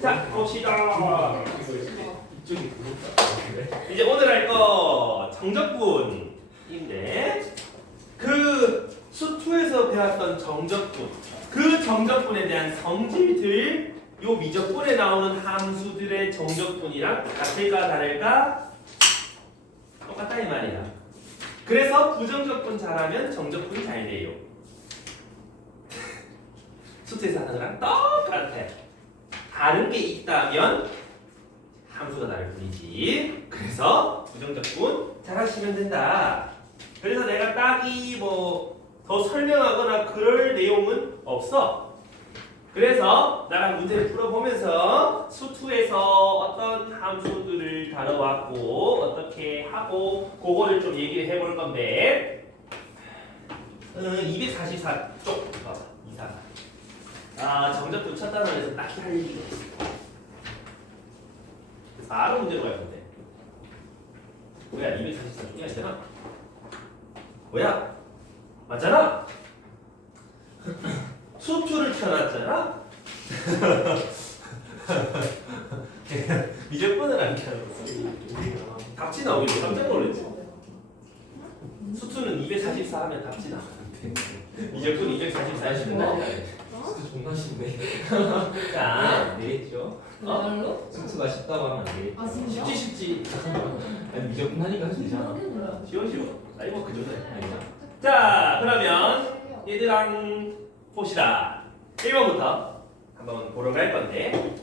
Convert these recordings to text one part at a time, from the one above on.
자, 봅시다. 이제 오늘 할 거 정적분인데 그 수2에서 배웠던 정적분, 그 정적분에 대한 성질들, 요 미적분에 나오는 함수들의 정적분이랑 같을까 다를까? 똑같다 이 말이야. 그래서 부정적분 잘하면 정적분 잘 돼요. 수2에서 하는 거랑 똑같아. 다른 게 있다면 함수가 다를 뿐이지. 그래서 부정적분 잘하시면 된다. 그래서 내가 딱히 뭐 더 설명하거나 그럴 내용은 없어. 그래서 나랑 문제를 풀어보면서 수2에서 어떤 함수들을 다뤄왔고 어떻게 하고 그거를 좀 얘기를 해볼 건데 244쪽 봐봐. 이상. 정적분 첫 단원에서 딱히 할 얘기가 없어. 바로 문제로 갈 건데. 뭐야, 244쪽이 아니잖아. 뭐야? 맞잖아? 수2를 켜놨잖아? 미적분을 안 켜놨어. 답지 나오길래 깜짝 놀랐지. 수2는 244 하면 답지 나오는데 미적분 244 하시면 진짜 존나 쉽네. 자, 되겠죠? 정말로? 수트가 쉽다고 하면 안 되겠죠? 아 진짜? 쉽지. 아니 미적분 하니까 할 수 있잖아. 쉬워. 이거 그 정도 아니야. 자, 그러면 얘들랑 봅시다. 1번부터 한번 보러 갈 건데.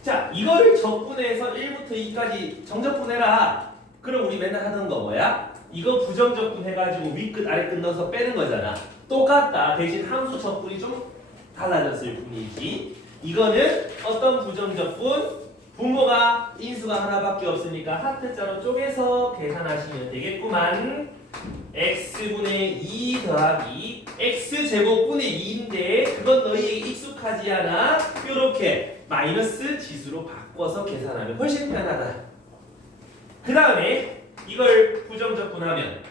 자, 이거를 적분해서 1부터 2까지 정적분해라. 그럼 우리 맨날 하던 거 뭐야? 이거 부정적분 해가지고 위끝 아래끝 넣어서 빼는 거잖아. 똑같다. 대신 함수 적분이 좀 달라졌을 뿐이지. 이거는 어떤 부정적분? 분모가 인수가 하나밖에 없으니까 하트자로 쪼개서 계산하시면 되겠구만. x분의 2 더하기 x제곱분의 2인데 그건 너희에게 익숙하지 않아? 요렇게 마이너스 지수로 바꿔서 계산하면 훨씬 편하다. 그 다음에 이걸 부정적분하면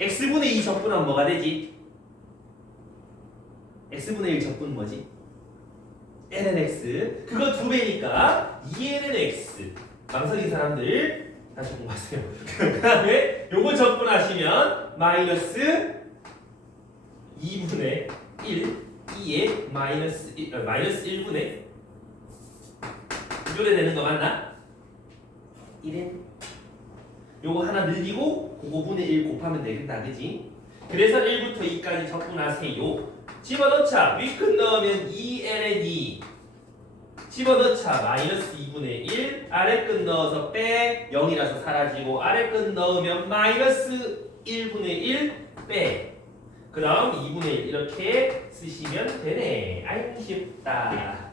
x분의 2 적분하면 뭐가 되지? x분의 1 적분 뭐지? ln x. 그거 2배니까 2ln x. 망설인 사람들 다시 공부하세요. 그 다음에 요거 적분하시면 마이너스 2분의 1 2에 마이너스 1분의 이렇게 되는 거 맞나? 1에 요거 하나 늘리고 그거 분의 1 곱하면 되겠다. 그지? 그래서 1부터 2까지 적분하세요. 집어넣자. 위끝 넣으면 2ln 2 집어넣자. 마이너스 2분의 1 아래끝 넣어서 빼 0이라서 사라지고 아래끝 넣으면 마이너스 1분의 1 빼. 그럼 2분의 1 이렇게 쓰시면 되네. 아이 쉽다.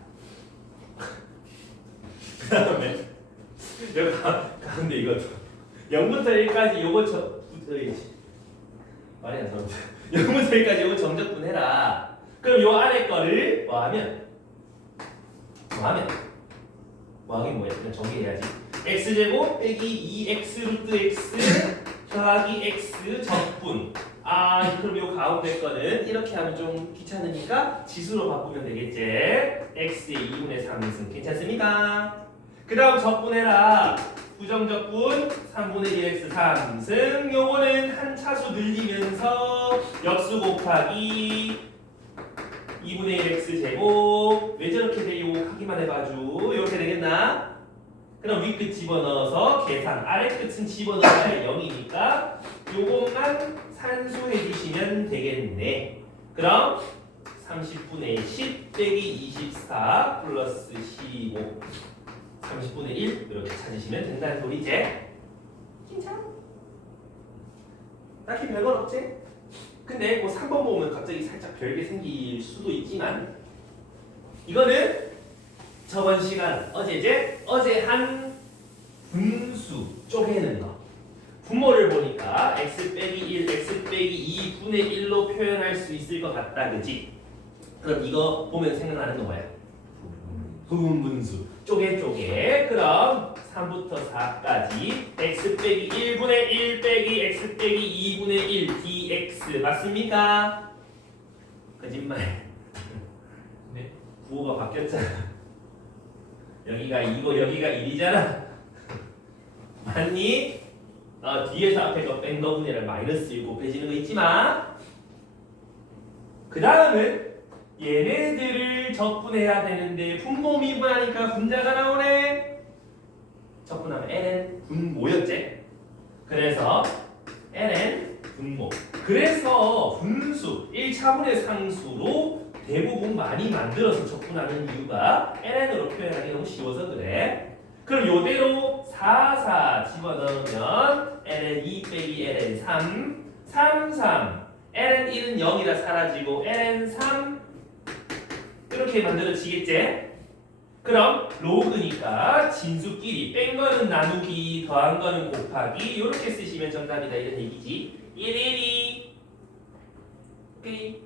그 다음에 여기 가운데 이거 0부터 1까지 요거 말이 안 나온다. 0부터 1까지 요거 정적분 해라. 그럼 요 아래 거를 뭐하면 뭐하긴 뭐야? 그냥 정리해야지. x제곱 빼기 2x 루트 x 더하기 x 적분. 그럼 요 가운데 거는 이렇게 하면 좀 귀찮으니까 지수로 바꾸면 되겠지. x의 2분의 3승 괜찮습니까? 그 다음 적분해라. 부정적분 3분의 1x 3승. 요거는 한 차수 늘리면서 역수 곱하기 2분의 1x 제곱. 왜 저렇게 돼요? 하기만 해봐줘. 이렇게 되겠나? 그럼 위끝 집어넣어서 계산. 아래끝은 집어넣어야 0이니까 요것만 산수해 주시면 되겠네. 그럼 30분의 10 빼기 24 플러스 15 30분의 1 이렇게 찾으시면 된다는 소리지. 괜찮아? 딱히 별건 없지? 근데 뭐 3번 보면 갑자기 살짝 별게 생길 수도 있지만 이거는 저번 시간 어제 한 분수 쪼개는 거. 분모를 보니까 x 빼기 1, x 빼기 2분의 1로 표현할 수 있을 것 같다. 그치? 그럼 이거 보면 생각나는 거 뭐야? 부분분수. 쪼개. 그럼 3부터 4까지 x 빼기 1분의 1 빼기 x 빼기 2분의 1 dx 맞습니까? 거짓말. 부호가 바뀌었잖아. 여기가 2고 여기가 1이잖아. 맞니? 뒤에서 앞에 거 뺀 거분이랑 마이너스 1 곱해지는 거 있지만 그 다음은 얘네들을 적분해야 되는데 분모 미분하니까 분자가 나오네. 적분하면 ln 분모였지. 그래서 ln 분모. 그래서 분수 1차분의 상수로 대부분 많이 만들어서 적분하는 이유가 ln으로 표현하기 너무 쉬워서 그래. 그럼 요대로 4 집어넣으면 ln 2 빼기 ln 3 3 ln 1은 0이라 사라지고 ln 3 이렇게 만들어지겠지? 그럼 로그니까 진수끼리 뺀 거는 나누기 더한 거는 곱하기 이렇게 쓰시면 정답이다 이런 얘기지. 1, 1, 2 오케이.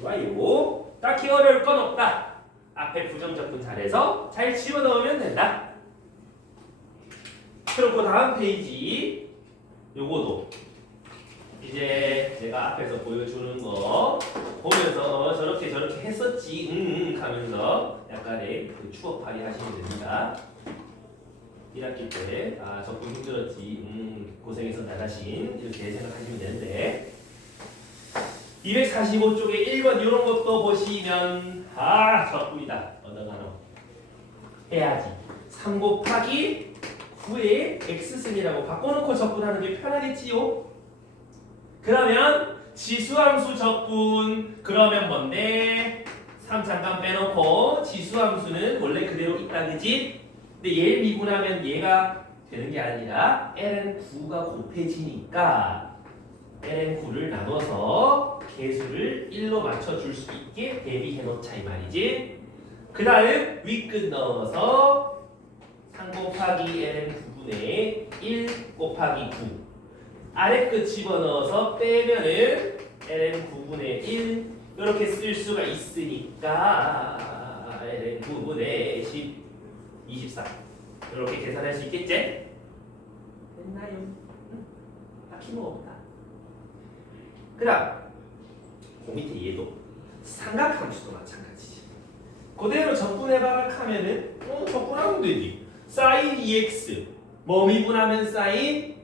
좋아요. 딱히 어려울 건 없다. 앞에 부정적분 잘해서 잘 집어넣으면 된다. 그럼 그 다음 페이지 요거도 이제 제가 앞에서 보여주는 거 보면서 저렇게 했었지 하면서 약간의 그 추억 발휘하시면 됩니다. 1학기 때 적분 힘들었지 고생해서 나가신 이렇게 생각하시면 되는데 245쪽에 1번 이런 것도 보시면 적분이다. 어떤 단어 해야지. 3 곱하기 9의 x승이라고 바꿔놓고 적분하는 게 편하겠지요? 그러면 지수함수 적분 그러면 뭔데? 3 잠깐 빼놓고 지수함수는 원래 그대로 있다 그지? 근데 얘를 미분하면 얘가 되는 게 아니라 ln9가 곱해지니까 ln9를 나눠서 개수를 1로 맞춰줄 수 있게 대비해 놓자 이 말이지. 그 다음 윗끝 넣어서 3 곱하기 ln9분의 1 곱하기 9 아래끝 집어넣어서 빼면은 ln9분의 1 이렇게 쓸 수가 있으니까 ln9분의 10 24 이렇게 계산할 수 있겠지? 됐나요? 딱히 뭐 없다. 그 다음 그 밑에 얘도 삼각함수도 마찬가지지. 그대로 적분해봐 하면은 적분하면 되지. sin 2x 뭐 미분하면 sin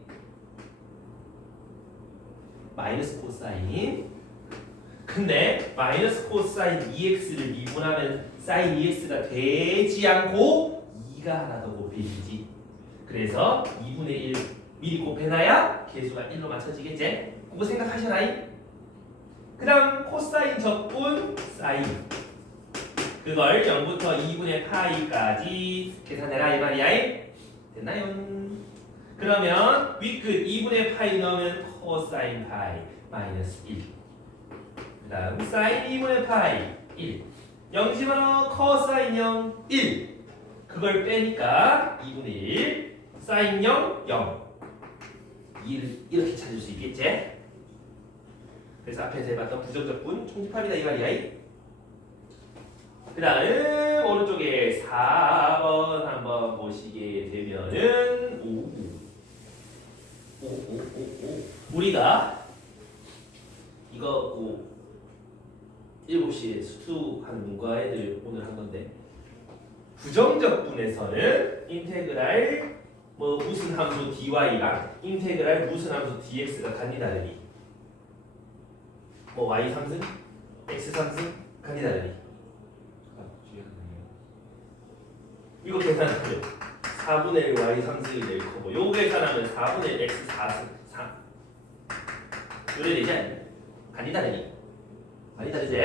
마이너스 코사인. 근데 마이너스 코사인 2x를 미분하면 sin 2x가 되지 않고 2가 하나 더 곱해지지. 그래서 2분의 1 미리 곱해놔야 개수가 1로 맞춰지겠지? 그거 생각하셔라이. 그 다음 코사인 적분 사인 그걸 0부터 2분의 파이까지 계산해라 이 말이야. 됐나요? 그러면 윗끝 2분의 파이 넣으면 코사인 파이 마이너스 1. 그 다음 사인 2분의 파이 1. 0 집어넣어 코사인 0 1. 그걸 빼니까 2분의 1 사인 0 0. 2를 이렇게 찾을 수 있겠지? 그래서 앞에서 해봤던 부정적분 총집합이다 이 말이야. 그 다음 오른쪽에 4번 한번 보시게 되면은 우리가 이거 7시에 수투한 문과 애들 오늘 한 건데 부정적분에서는 인테그랄 뭐 무슨 함수 dy랑 인테그랄 무슨 함수 dx가 같니다르니 뭐 y 3승, x 3승 같니다르니 이거 계산하면 4분의 1 y 3승이 될 거고 요거 계산하면 4분의 1 x 4승 3 요래 되지 않니? 많이 다르니? 많이 다르지?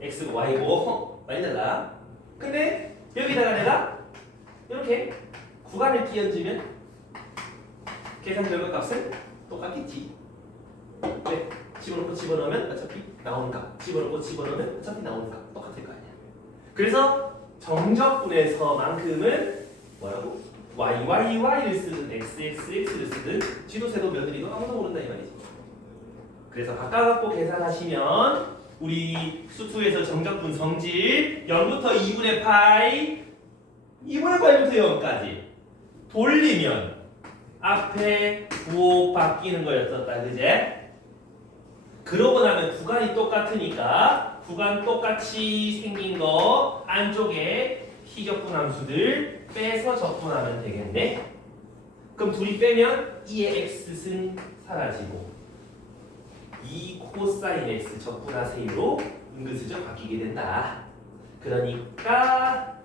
x고 y고 많이 달라. 근데 여기다가 내가 이렇게 구간을 끼얹으면 계산 결과값은 똑같겠지. 왜? 집어넣고 집어넣으면 어차피 나오는 값 집어넣고 집어넣으면 어차피 나오는 값 똑같을 거 아니야. 그래서 정적분에서만큼은 뭐라고? y를 쓰든 xx를 쓰든 지도새도 며느리도 아무도 모른다 이 말이지. 그래서 바꿔갖고 계산하시면 우리 수투에서 정적분 성질 0부터 2분의 파이 2분의 파이부터 0까지 돌리면 앞에 부호 바뀌는 거였었다 그제? 그러고 나면 구간이 똑같으니까 구간 똑같이 생긴 거 안쪽에 피적분 함수들 빼서 적분하면 되겠네. 그럼 둘이 빼면 2의 x승 사라지고 2 코사인 x 적분하세요로 은근슬쩍 바뀌게 된다. 그러니까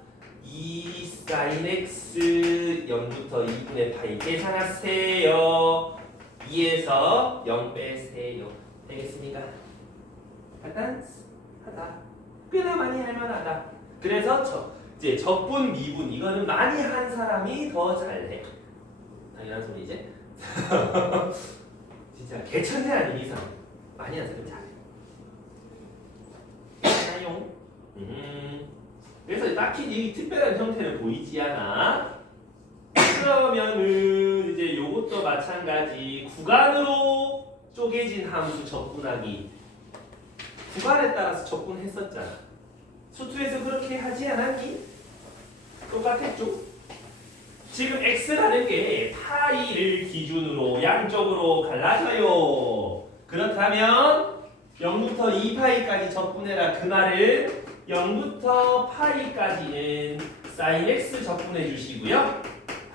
2 사인 x 0부터 2분의 파이 계산하세요. 2에서 0 빼세요. 되겠습니까? 간단하다. 꽤나 많이 할만하다. 그래서 이제 적분 미분 이거는 많이 한 사람이 더 잘해. 당연한 소리지. 진짜 개천재 아닌 이상 많이 한 사람이 잘해. 나용. 그래서 딱히 이 특별한 형태는 보이지 않아. 그러면은 이제 요것도 마찬가지 구간으로 쪼개진 함수 적분하기. 구간에 따라서 적분했었잖아. 수투에서 그렇게 하지 않았니? 똑같았죠? 지금 x라는 게 파이를 기준으로 양쪽으로 갈라져요. 그렇다면 0부터 2파이까지 적분해라. 그 말은 0부터 파이까지는 sin x 적분해 주시고요.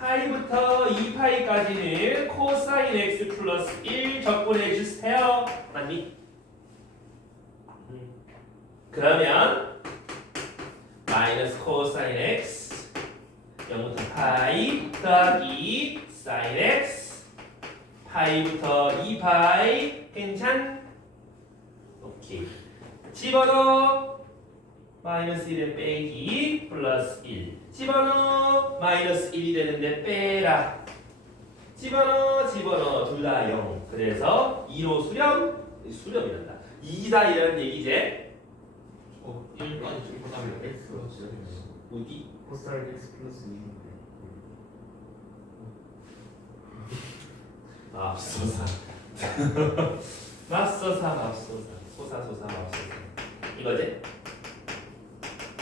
파이부터 2파이까지는 코사인 x 플러스 1 적분해 주세요. 맞니? 그러면 마이너스 코사인 x 0부터 파이 더하기 사인 x 파이부터 2파이 괜찮? 오케이. 집어넣어 마이너스 1에 빼기 플러스 1 집어넣어 마이너스 1이 되는데 빼라 집어넣어 둘 다 0 그래서 2로 수렴이란다 2다 이라는 얘기지. 1까지 좀 그다음에 x가 어디? 코사인 x 플러스 2인데 맙소사 맙소사 소사소사 맙소사 이거지?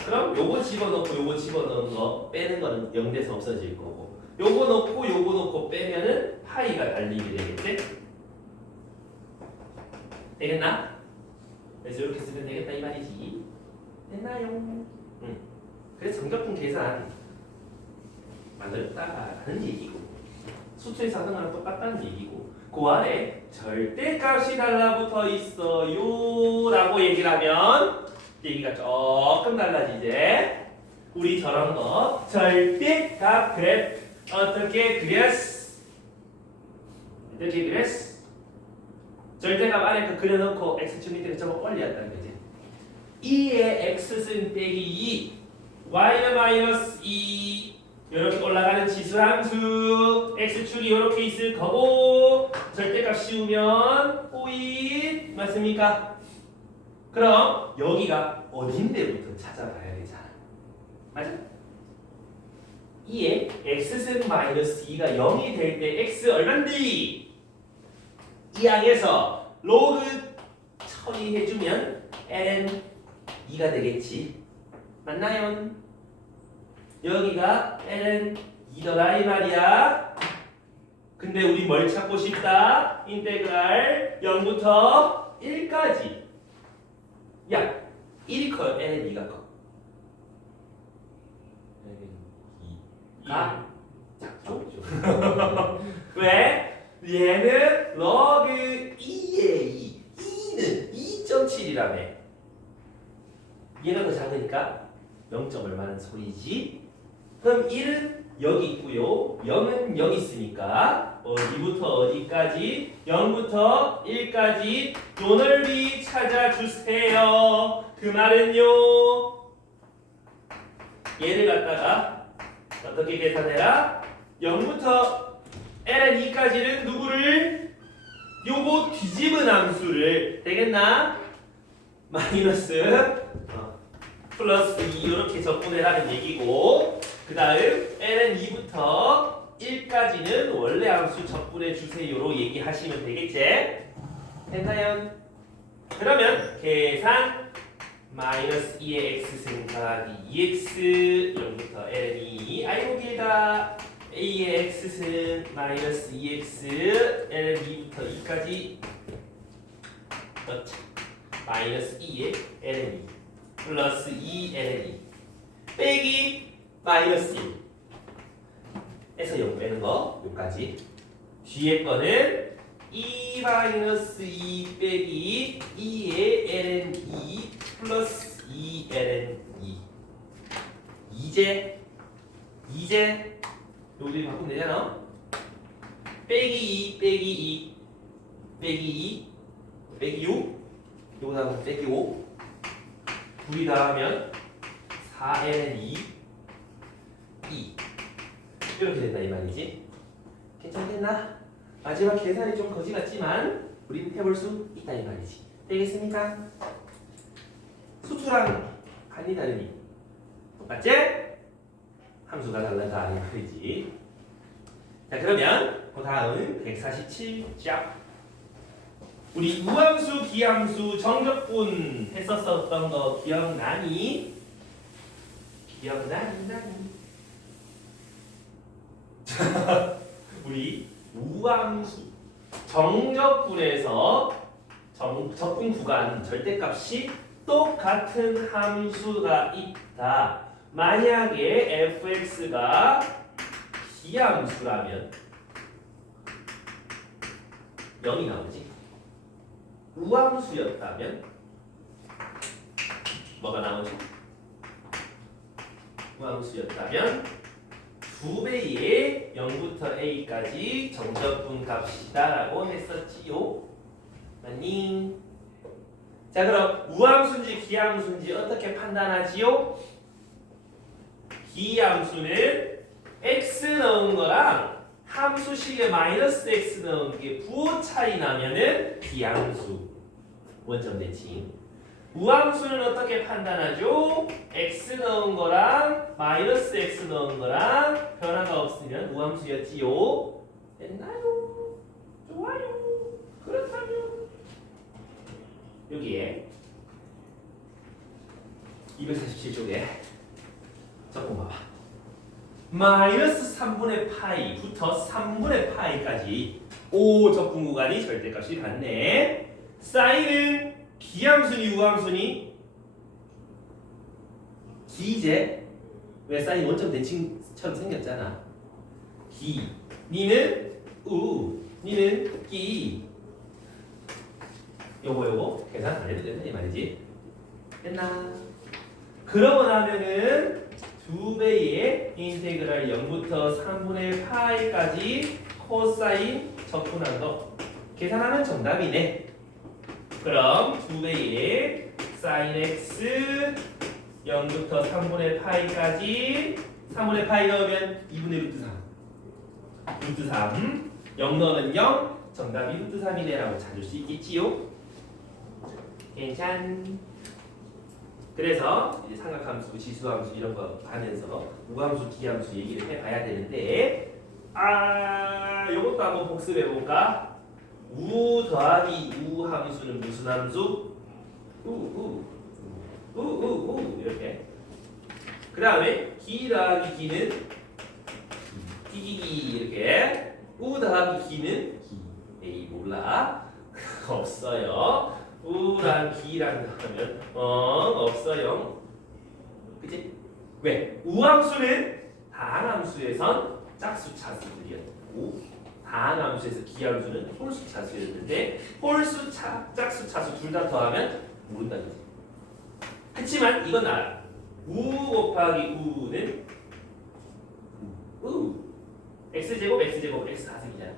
그럼 요거 집어넣고 요거 집어넣은 거 빼는 거는 0돼서 없어질 거고 요거 넣고 빼면은 파이가 달리게 되겠지? 되겠나? 그래서 이렇게 쓰면 되겠다 이 말이지. 됐나요? 응. 그래서 정적분 계산 만들었다라는 얘기고 수투에서 하는 거랑 똑같다는 얘기고 그 아래 절대값이 달라붙어 있어요 라고 얘기를 하면 얘기가 조금 달라지지. 우리 저런 거 절대값 그래프 어떻게 그렸어? 절대값 안에 그 그려놓고 x축 밑에 저거 올렸다는 거지. 2의 x승 빼기 2 y는 마이너스 2 이렇게 올라가는 지수함수 x축이 이렇게 있을 거고 절대값 씌우면 오이 맞습니까? 그럼 여기가 어딘데부터 찾아봐야 되잖아. 맞아? 2의 x승 마이너스 2가 0이 될 때 x 얼만데? 이 항에서 로그 처리해주면 ln 2가 되겠지. 맞나요? 여기가 ln 2더라 이 말이야. 근데 우리 뭘 찾고 싶다? 인테그랄 0부터 1까지. 야, 1이 커요? ln 2가 커? 가 작죠? 왜? 얘는 log 2에 2. 2는 2.7이라며. 얘가 더 작으니까 0점 얼마는 소리지? 그럼 1은 여기 있고요. 0은 여기 있으니까 어디부터 어디까지? 0부터 1까지 요 넓이 찾아주세요. 그 말은요. 얘를 갖다가 어떻게 계산해라? 0부터 ln 2까지는 누구를? 요거 뒤집은 함수를 되겠나? 마이너스 플러스 2 이렇게 적분해라는 얘기고 그 다음 ln 2부터 1까지는 원래 함수 적분해 주세요로 얘기하시면 되겠지? 됐나요? 그러면 계산 마이너스 2의 x승 더하기 2x 0부터 ln 2 아이고 길다 a의 x승 마이너스 2x ln 2부터 2까지 넣자. 마이너스 2의 ln 2 플러스 2 ln 2 빼기 마이너스 1 에서 0 빼는 거 요까지. 뒤에 거는 2 마이너스 2 빼기 2의 ln 2 플러스 2 ln 2 이제 여기 바꾸면 되잖아. 빼기 2 빼기 2 빼기 2 빼기 6 요거 나오면 빼기 5 둘이 다 하면 4ln 2 이렇게 된다 이 말이지. 괜찮겠나? 마지막 계산이 좀 거지 같지만 우리는 해볼 수 있다 이 말이지. 되겠습니까? 수투랑 간이 다르니 똑같지? 함수가 달라다 이 말이지. 자 그러면 그 다음은 147짝. 우리 우함수, 기함수, 정적분 했었었던 거 기억나니? 기억나니? 우리 우함수 정적분에서 적분 구간 절대값이 똑같은 함수가 있다. 만약에 fx가 기함수라면 0이 나오지. 우함수였다면 뭐가 나오죠? 우함수였다면 2배의 0부터 a까지 정적분 값이다라고 했었지요. 맞니? 자 그럼 우함수인지 기함수인지 어떻게 판단하지요? 기함수는 x 넣은 거랑 함수식에 마이너스 x 넣은 게 부호 차이 나면은 기함수 원점 대칭. 우함수는 어떻게 판단하죠? x 넣은 거랑 마이너스 x 넣은 거랑 변화가 없으면 우함수였지요. 됐나요? 좋아요. 그렇다면 여기에 247쪽에 적분 봐봐. 마이너스 3분의 파이부터 3분의 파이까지 5 적분 구간이 절대값이 같네. 사인은 기함수니 우함수니? 기제. 왜 사인 원점 대칭처럼 생겼잖아. 기. 니는 우. 니는 기. 요거 계산 안 해도 된다 이 말이지. 됐나? 그러고 나면은 2배의 인테그랄 0부터 3분의 파이까지 코사인 적분한 거 계산하면 정답이네. 그럼 2배의 sin x 0부터 3분의 파이까지 3분의 파이 넣으면 2분의 루트 3 루트 3 0 넣으면 0 정답이 루트 3이네 라고 찾을 수 있겠지요. 괜찮. 그래서 이제 삼각함수, 지수함수 이런 거 하면서 우함수, 기함수 얘기를 해봐야 되는데 요것도 한번 복습해 볼까? 우 더하기 우 함수는 무슨 함수? 이렇게. 그 다음에 기 더하기 기는 기기기 이렇게. 우 더하기 기는 기. 에이 몰라. 없어요. 우랑 기랑 하면 없어요. 그치? 왜? 우함수는 다항함수에선 짝수 차수들이었고 다항함수에서 기함수는 홀수 차수였는데 홀수 짝수 차수 둘 다 더하면 모른다는 거지. 그치만 이건 알아. 우 곱하기 우는 x제곱 x제곱 x 4승이잖아.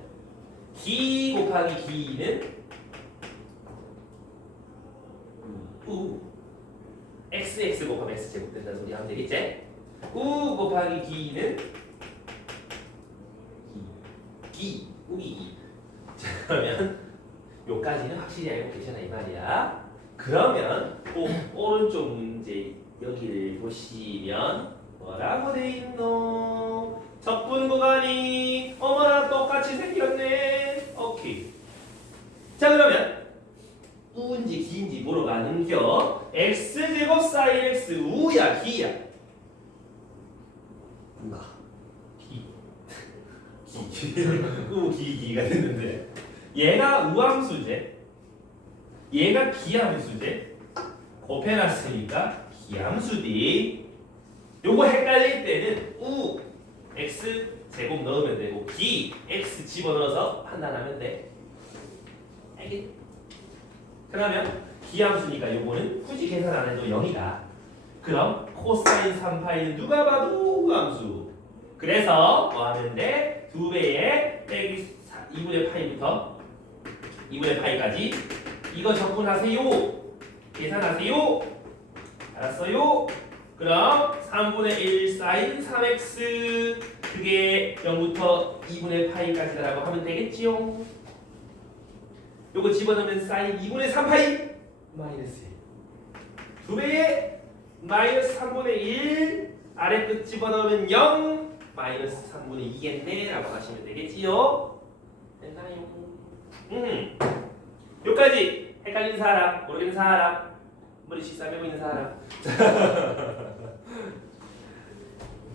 기 곱하기 기는 x 곱하면 x제곱 된다는 소리 하면 되겠지? 우 곱하기 기는 우기. 자 그러면 요까지는 확실히 알고 계시나 이 말이야. 그러면 오른쪽 문제 여기를 보시면 뭐라고 돼 있노? 적분 구간이 어머나 똑같이 생겼네. 오케이. 자 그러면 우인지 기인지 물어가는겨. x제곱 사인 x 우야 기야? 뭔가 기가 됐는데 얘가 우함수제. 얘가 기함수제. 곱해놨으니까 기함수지. 요거 헷갈릴 때는 우 x 제곱 넣으면 되고 기 x 집어넣어서 판단하면 돼. 알겠? 그러면 기함수니까 요거는 굳이 계산 안 해도 0이다. 그럼 코사인 3파이는 누가 봐도 우함수. 그래서 뭐 하면 돼? 2배에 빼기 2분의 파이부터 2분의 파이까지 이거 적분하세요. 계산하세요. 알았어요? 그럼 3분의 1 사인 3x 그게 0부터 2분의 파이까지라고 하면 되겠지요? 요거 집어넣으면 사인 2분의 3파이 마이너스 1 2배에 마이너스 3분의 1 아래 끝 집어넣으면 0 마이너스 3분의 2겠네 라고 하시면 되겠지요? 됐나요? 요까지 헷갈리는 사람, 모르겠는 사람, 머리 식사하고 있는 사람.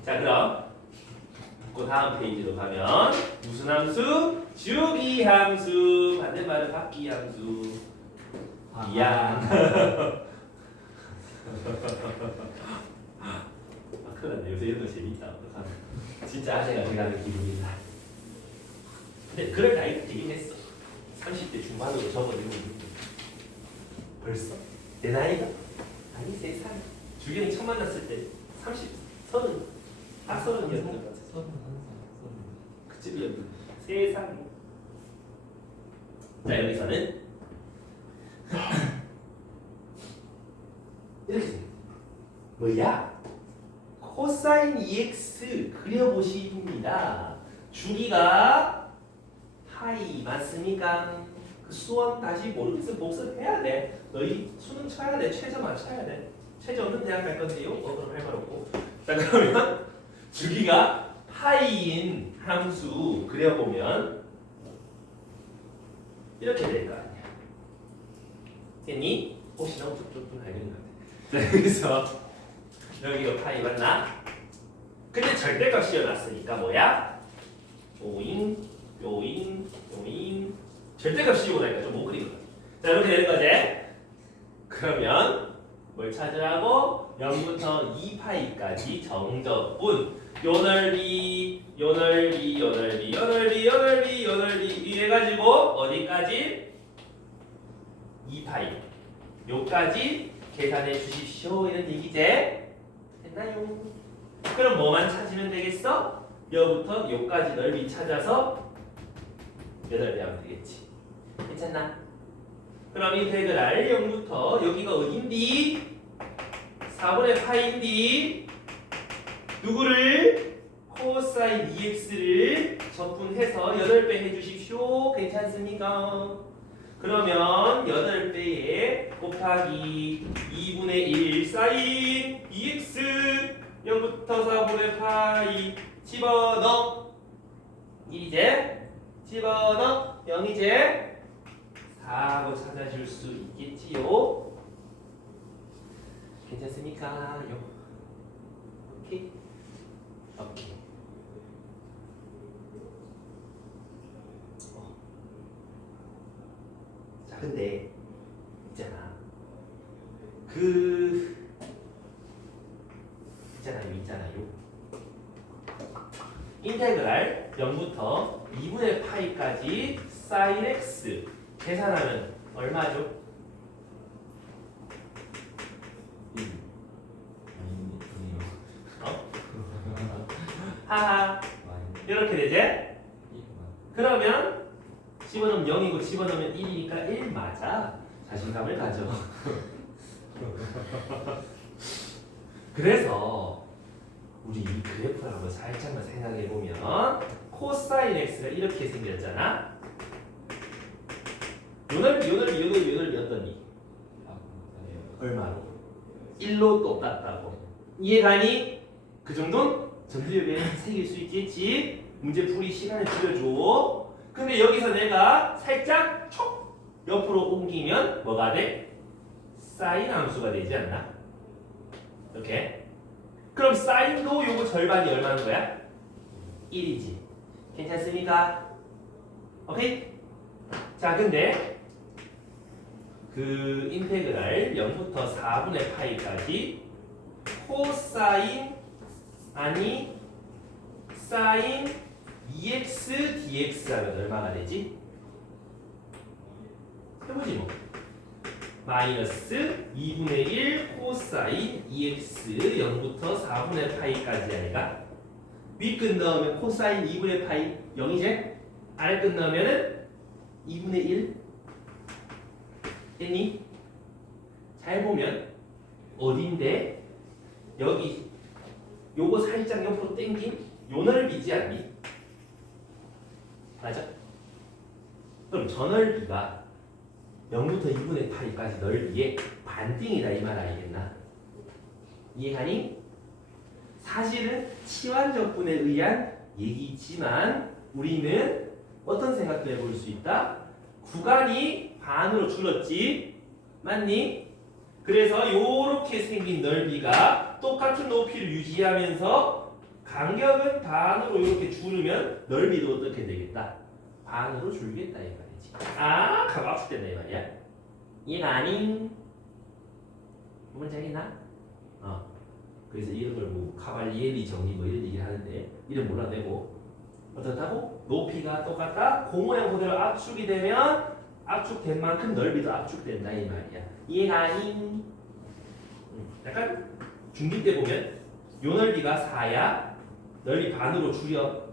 자 그럼 그 다음 페이지로 가면 무슨 함수? 주기함수. 반대말은 바퀴함수. 미안. 큰일 났네. 요새 이런 거 재밌다. 어떡하나. 진짜 아재가 돼가는 기분이다. 근데 그럴 나이가 되긴 했어. 30대 중반으로 접어들고 있는데 벌써? 내 나이가? 아니 3살. 주경이 처음 만났을 때 30, 30, 30이었던 것 같아. 31살. 그쯤이었는데 3살. 자 여기서는 이렇게 생겼어. 뭐야? 코사인 2x 그려보시입니다. 주기가 파이 맞습니까? 그 수원 다시 모르겠어. 복습해야 돼. 너희 수능 쳐야 돼. 최저 맞춰야 돼. 최저 없는 대학 갈 건데요. 그럼 할 말 없고. 자 그러면 주기가 파이인 함수 그려보면 이렇게 될 거 아니야. 됐니? 혹시 너무 좀 알겠는 것 같아. 자 여기서 여기가 파이 맞나? 근데 절대값 씌워놨으니까 뭐야? 오잉 요잉 요잉 절대값 씌우고 나니까 좀 못 그리거든. 자 이렇게 되는 거지. 그러면 뭘 찾으라고? 0부터 2파이까지 정적분 요 넓이 요 넓이 요 넓이 요 넓이 요 넓이 요 넓이 이래가지고 어디까지? 2파이 요까지 계산해 주십시오 이런 얘기지. 됐나요? 그럼 뭐만 찾으면 되겠어? 여부터 요까지 넓이 찾아서 8배 하면 되겠지. 괜찮나? 그럼 인테그랄 0부터 여기가 어딘디? 4분의 파인디 누구를? 코사인 2x를 적분해서 8배 해주십시오. 괜찮습니까? 그러면 8배에 곱하기 2분의 1 사인 2x 0부터 4분의 파이 집어넣어 1이제 집어넣어 0이제 4로 찾아줄 수 있겠지요. 괜찮습니까? 오케이? 오케이. 자 근데 있잖아 있잖아요 인테그랄 0부터 2분의 파이까지 사인 x 계산하면 얼마죠? 하하 이렇게 되지? 그러면 집어넣으면 0이고 집어넣으면 1이니까 1 맞아. 자신감을 가져. 그래서 우리 이 그래프를 한번 살짝만 생각해 보면 코사인 x가 이렇게 생겼잖아. 요 넓이 어떠니? 얼마로? 1로 똑같다고. 이해가니? 그 정도는 전두엽에 새길 수 있겠지. 문제풀이 시간을 줄여줘. 근데 여기서 내가 살짝 촉 옆으로 옮기면 뭐가 돼? 사인 함수가 되지 않나? 이렇게. 그럼 사인도 요거 절반이 얼마인 거야? 1이지. 괜찮습니까? 오케이? 자 근데 그 인테그랄 0부터 4분의 파이까지 코사인 아니 사인 2x dx 하면 얼마가 되지? 해보지 뭐. 마이너스 2분의 1 코사인 2x 0부터 4분의 파이까지 아이가 윗끝 넣으면 코사인 2분의 파이 0이제 아래끝 넣으면은 2분의 1 됐니? 잘 보면 어딘데 여기 요거 살짝 옆으로 당긴 요 넓이지 않니? 맞아? 그럼 저 넓이가 0부터 2분의 8까지 넓이의 반띵이다 이 말 알겠나? 이해하니? 사실은 치환적분에 의한 얘기지만 우리는 어떤 생각도 해볼 수 있다? 구간이 반으로 줄었지? 맞니? 그래서 요렇게 생긴 넓이가 똑같은 높이를 유지하면서 간격은 반으로 이렇게 줄으면 넓이도 어떻게 되겠다? 반으로 줄겠다 이 말이지. 아, 가가 압축된다 이 말이야. 이해가 아닌 뭔지 알겠나? 그래서 이런 걸 뭐 카발리에리 정리 뭐 이런 얘기를 하는데 이름 몰라도 되고 어떻다고? 높이가 똑같다? 그 모양 그대로 압축이 되면 압축된 만큼 넓이도 압축된다 이 말이야. 이해가 아닌? 약간 중기 때 보면 요 넓이가 4야. 넓이 반으로 줄여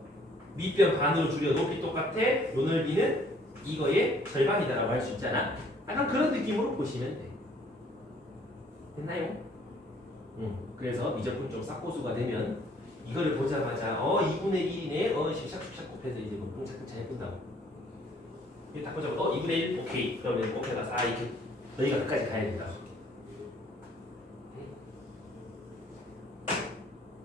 밑변 반으로 줄여 높이 똑같아. 요 넓이는 이거의 절반이다라고 할 수 있잖아. 약간 그런 느낌으로 보시면 돼. 됐나요? 그래서 미적분적 싹고수가 되면 이거를 보자마자 2분의 1이네 샥샥샥 곱해서 이제 뭐 뽕차뽕차 해본다고 이거 딱 보자마자 2분의 1 오케이 그러면 곱해가 4 이렇게 너희가 끝까지 가야 된다.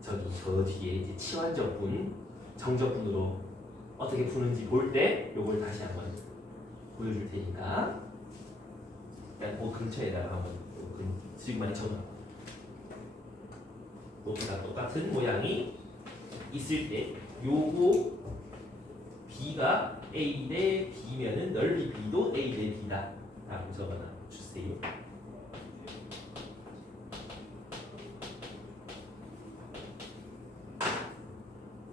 저 뒤에 이제 치환적분 정적분으로 어떻게 푸는지 볼 때 요걸 다시 한번 보여줄 테니까 그냥 그 근처에다가 한번 지금 많이 적어. 높이가 똑같은 모양이 있을 때 요거 B가 A 대 B면은 넓이 B도 A 대 B다 라고 적어놔 주세요.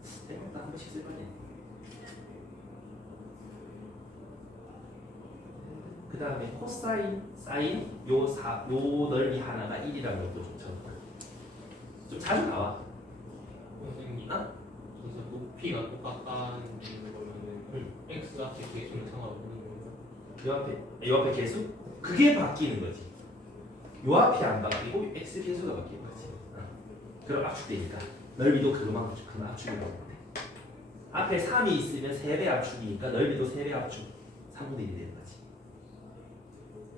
생각보다 한 번씩 쓸만해. 그 다음에 코사인, 사인 요 넓이 하나가 1이라는 것도 좀 적어놔. 좀 자주 나와. 선생님, 아? 그래서 높이가 똑같다는 거면은 x 앞에 계수는 상관없는 거예요? 요 앞에 개수? 그게 바뀌는 거지. 요 앞이 안 바뀌고 x 개수가 바뀌는 거지. 그럼 압축되니까 넓이도 그만큼 압축이 나오는데 앞에 3이 있으면 3배 압축이니까 넓이도 3배 압축 3분의 1이 되는 거지.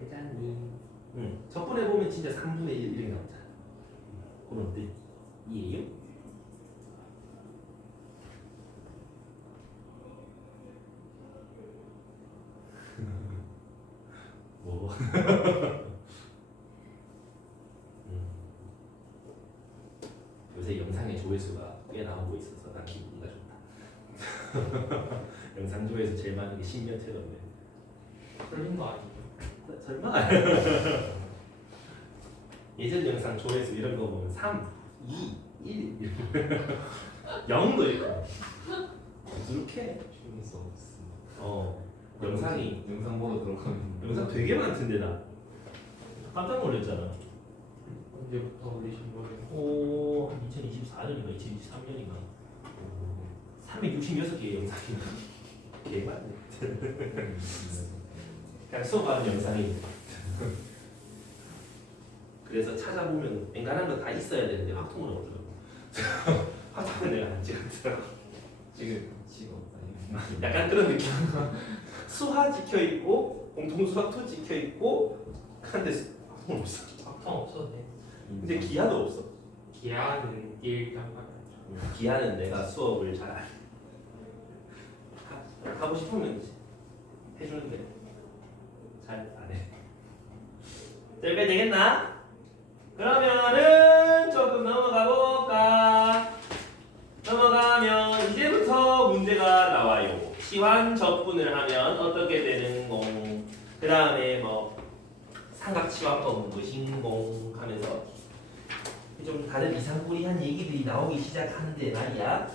회장님. 적분해 보면 진짜 3분의 1 이렇게 나오잖아. 그럼 어때? 이해요? 뭐? 요새 영상의 조회수가 꽤 나오고 있어서 난 기분가 좋다. 영상 조회수 제일 많은 게 신년체던데. 틀린 거 아니에요? 설마? 예전 영상 조회수 이런 거 보면 3, 2, 1 0도 있고 부족해. 중에서 없어. 영상이 영상 보러 들어가면 영상 되게 많던데 나 깜짝 놀랐잖아. 언제부터 올리신 거예요? 오, 2024년인가 2023년인가 366개의 영상이 개 많네. 그냥 수업하는 영상이. 그래서 찾아보면 앵간한 거 다 있어야 되는데 확통은 없더라고. 확통은 내가 안 찍었더라고. 지금 직업 아니에요? 약간 그런 느낌. 수화 찍혀 있고 공통수학도 찍혀 있고 근데 확통은 없어. 확통 없어도 돼. 근데 기하도 없어. 기한은 일단 기하는 내가 수업을 잘 안 하고 싶으면 해주는데 잘 안 해. 셀배 되겠나? 그러면은 조금 넘어가 볼까? 넘어가면 이제부터 문제가 나와요. 시환 적분을 하면 어떻게 되는 공? 그 다음에 뭐 건 무엇인공 하면서 좀 다른 이상꾸리한 얘기들이 나오기 시작하는데 말이야.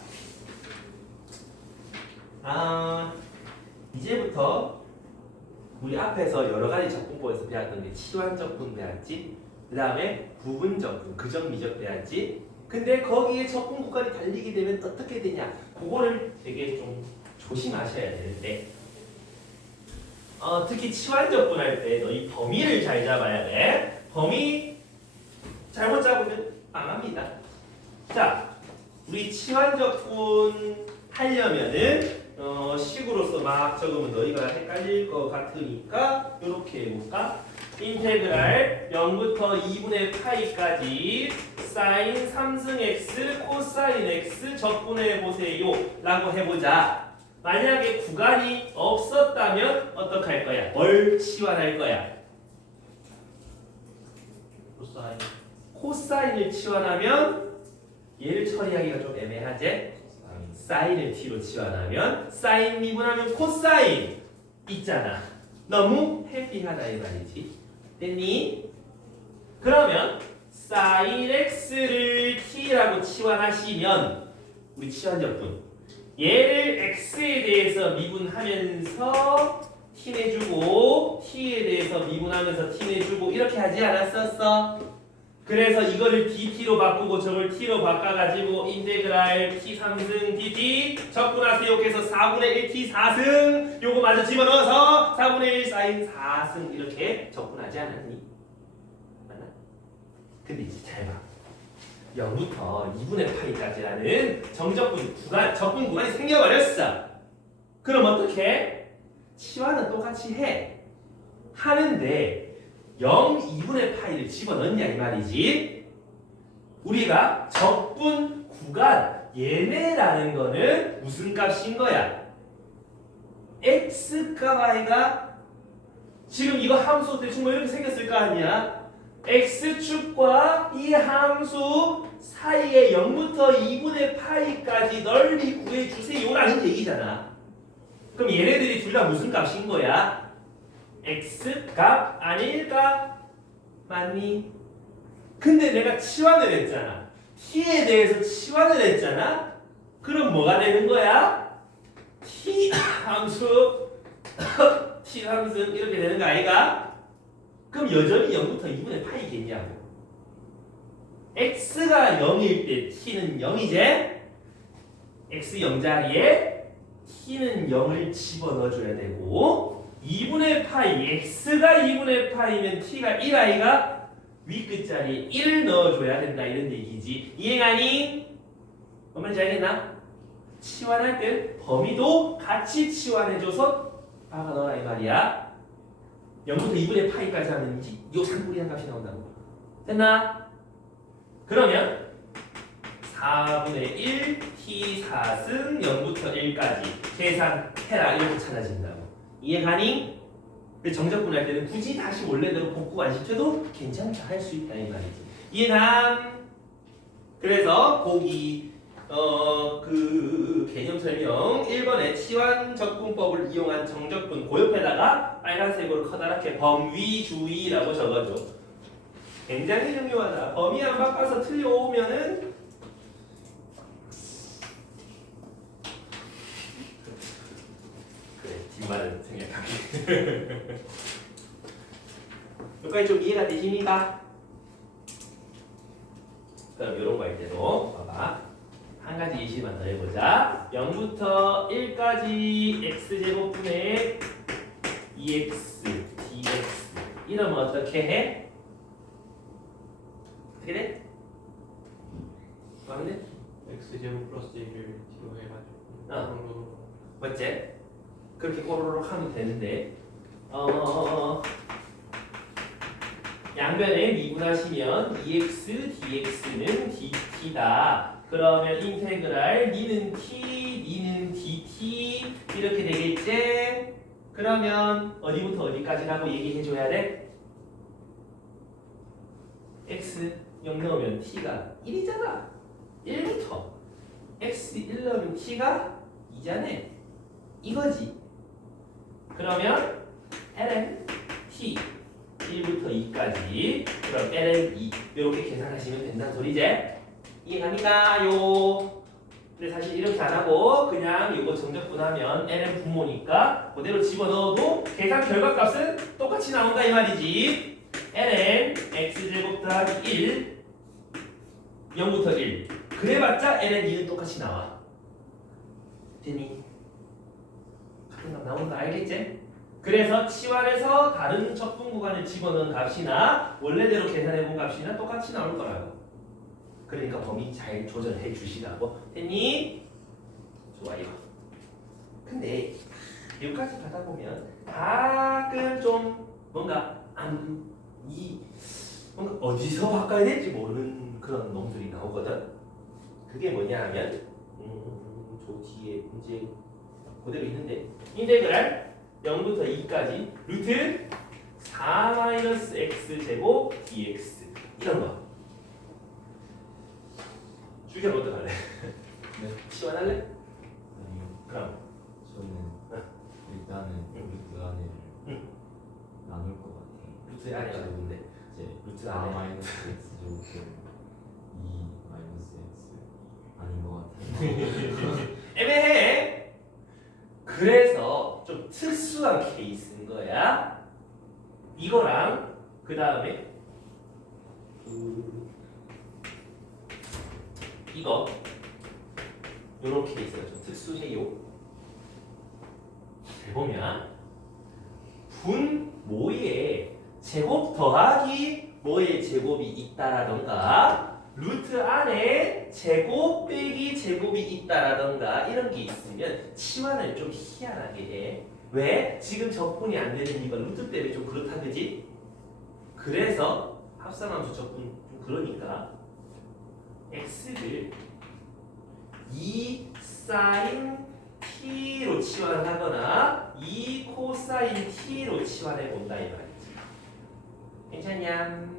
이제부터 우리 앞에서 여러 가지 적분법에서 배웠던 게 치환적분 배웠지. 그 다음에 부분적분, 그적 미적 배웠지. 근데 거기에 적분 구간이 달리게 되면 어떻게 되냐? 그거를 되게 좀 조심하셔야 되는데. 특히 치환적분 할 때 너 이 범위를 잘 잡아야 돼. 범위 잘못 잡으면 망합니다. 자, 우리 치환적분 하려면은 식으로서 막 적으면 너희가 헷갈릴 것 같으니까 이렇게 해볼까? 인테그랄 0부터 2분의 파이까지 사인 3승 x 코사인 x 적분해 보세요 라고 해보자. 만약에 구간이 없었다면 어떡할 거야? 뭘 치환할 거야? 코사인 코사인을 치환하면 얘를 처리하기가 좀 애매하지? 사인을 t로 치환하면 사인 미분하면 코사인 있잖아. 너무 해피하다 이 말이지. 됐니? 그러면 사인 x를 t라고 치환하시면 우리 치환적분 얘를 x에 대해서 미분하면서 t 내주고 t에 대해서 미분하면서 t 내주고 이렇게 하지 않았었어? 그래서 이거를 dt로 바꾸고 저걸 t로 바꿔가지고 인테그랄 t 3승 dt 적분하세요. 그래서 4분의 1 t 4승 요거 마저 집어넣어서 4분의 1 사인 4승 이렇게 적분하지 않았니? 맞나? 근데 이제 잘 봐. 0부터 2분의 파이까지라는 정적분 구간, 적분 구간이 생겨버렸어. 그럼 어떻게? 치환은 똑같이 해. 하는데 0, 2분의 파이를 집어넣냐 이 말이지. 우리가 적분 구간 얘네라는 거는 무슨 값인 거야? x값 y가 지금 이거 함수 대충 뭐 이렇게 생겼을 거 아니야? x축과 이 함수 사이에 0부터 2분의 파이까지 넓이 구해주세요 라는 얘기잖아. 그럼 얘네들이 둘 다 무슨 값인 거야? x값 아닐까? 맞니? 근데 내가 치환을 했잖아. t에 대해서 치환을 했잖아. 그럼 뭐가 되는 거야? t 함수 t 함수 이렇게 되는 거 아이가? 그럼 여전히 0부터 2분의 파이겠냐고. x가 0일 때 t는 0이제 x 0자리에 t는 0을 집어넣어줘야 되고 2분의 파이, x가 2분의 파이면 t가 1i가 위 끝자리에 1을 넣어줘야 된다 이런 얘기지. 이해가니? 뭔 말인지 알겠나? 치환할 때 범위도 같이 치환해줘서 박아 넣어라 이 말이야. 0부터 2분의 파이까지 하면 요 상구리한 값이 나온다고. 됐나? 그러면 4분의 1 t 4승 0부터 1까지 계산해라 이렇게 찾아진다고. 이해가니? 근데 정적분 할 때는 굳이 다시 원래대로 복구 안 시켜도 괜찮다 할 수 있다 이 말이지. 이해감? 그래서 보기 그 개념 설명 1번에 치환 적분법을 이용한 정적분 그 옆에다가 빨간색으로 커다랗게 범위주의라고 적어줘. 굉장히 중요하다. 범위 안 바꿔서 틀려오면은 뒷말은 생략하기. 여기까지 좀 이해가 되십니까? 그럼 이런 거 할 때도 봐봐. 한 가지 예시만 더 해보자. 0부터 1까지 x제곱분의 2x dx 이러면 어떻게 해? 어떻게 돼? 뭐 하면 돼? x제곱 플러스 1을 t로 해가지고 맞지? 그렇게 꼬르륵 하면 되는데 양변에 미분하시면 2x dx는 dt다. 그러면 인테그랄 니는 t, 니는 dt 이렇게 되겠지? 그러면 어디부터 어디까지라고 얘기해줘야 돼? x 0 넣으면 t가 1이잖아. 1부터 x 1 넣으면 t가 2잖아. 이거지. 그러면 ln t 1부터 2까지 그럼 ln 2 이렇게 계산하시면 된다는 소리지? 이해갑니까요? 근데 사실 이렇게 안 하고 그냥 이거 정적분하면 ln 분모니까 그대로 집어넣어도 계산 결과값은 똑같이 나온다 이 말이지. ln x제곱 더하기 1 0부터 1 그래봤자 ln 2는 똑같이 나와. 되니? 같은 값 나오는 거 알겠지? 그래서 치환해서 다른 적분 구간을 집어넣은 값이나 원래대로 계산해본 값이나 똑같이 나올 거라고. 그러니까 범위 잘 조절해 주시라고. 됐니? 좋아요. 근데 여기까지 가다 보면 가끔 좀 뭔가 뭔가 어디서 바꿔야 될지 모르는 그런 놈들이 나오거든. 그게 뭐냐 하면 저 뒤에 문제 그대로 있는데 인테그랄 0부터 2까지 루트 4-x dx 이런 거. 주제는 어떡할래? 네. 시원할래? 아니요. 그럼 저는 일단은 루트 안에 응. 나눌 것 같아요. 루트 안에가 누군데? 이제 루트 4 안에 마이너스 x 제곱은 2 마이너스 x 아닌 것 같아요. 애매해. 그래서 좀 특수한 케이스인 거야. 이거랑 그 다음에 이거 요런 케이스가 좀 특수해요. 해보면 분모의 제곱 더하기 뭐의 제곱이 있다라던가 루트 안에 제곱 빼기 제곱이 있다라던가 이런 게 있으면 치환을 좀 희한하게 해. 왜? 지금 적분이 안 되는 이유가 루트 때문에 좀 그렇다 그지? 그래서 합산함수 적분 좀 그러니까 x를 2 sin t로 치환을 하거나 2 코사인 t로 치환해 본다 이 말이지. 괜찮냐?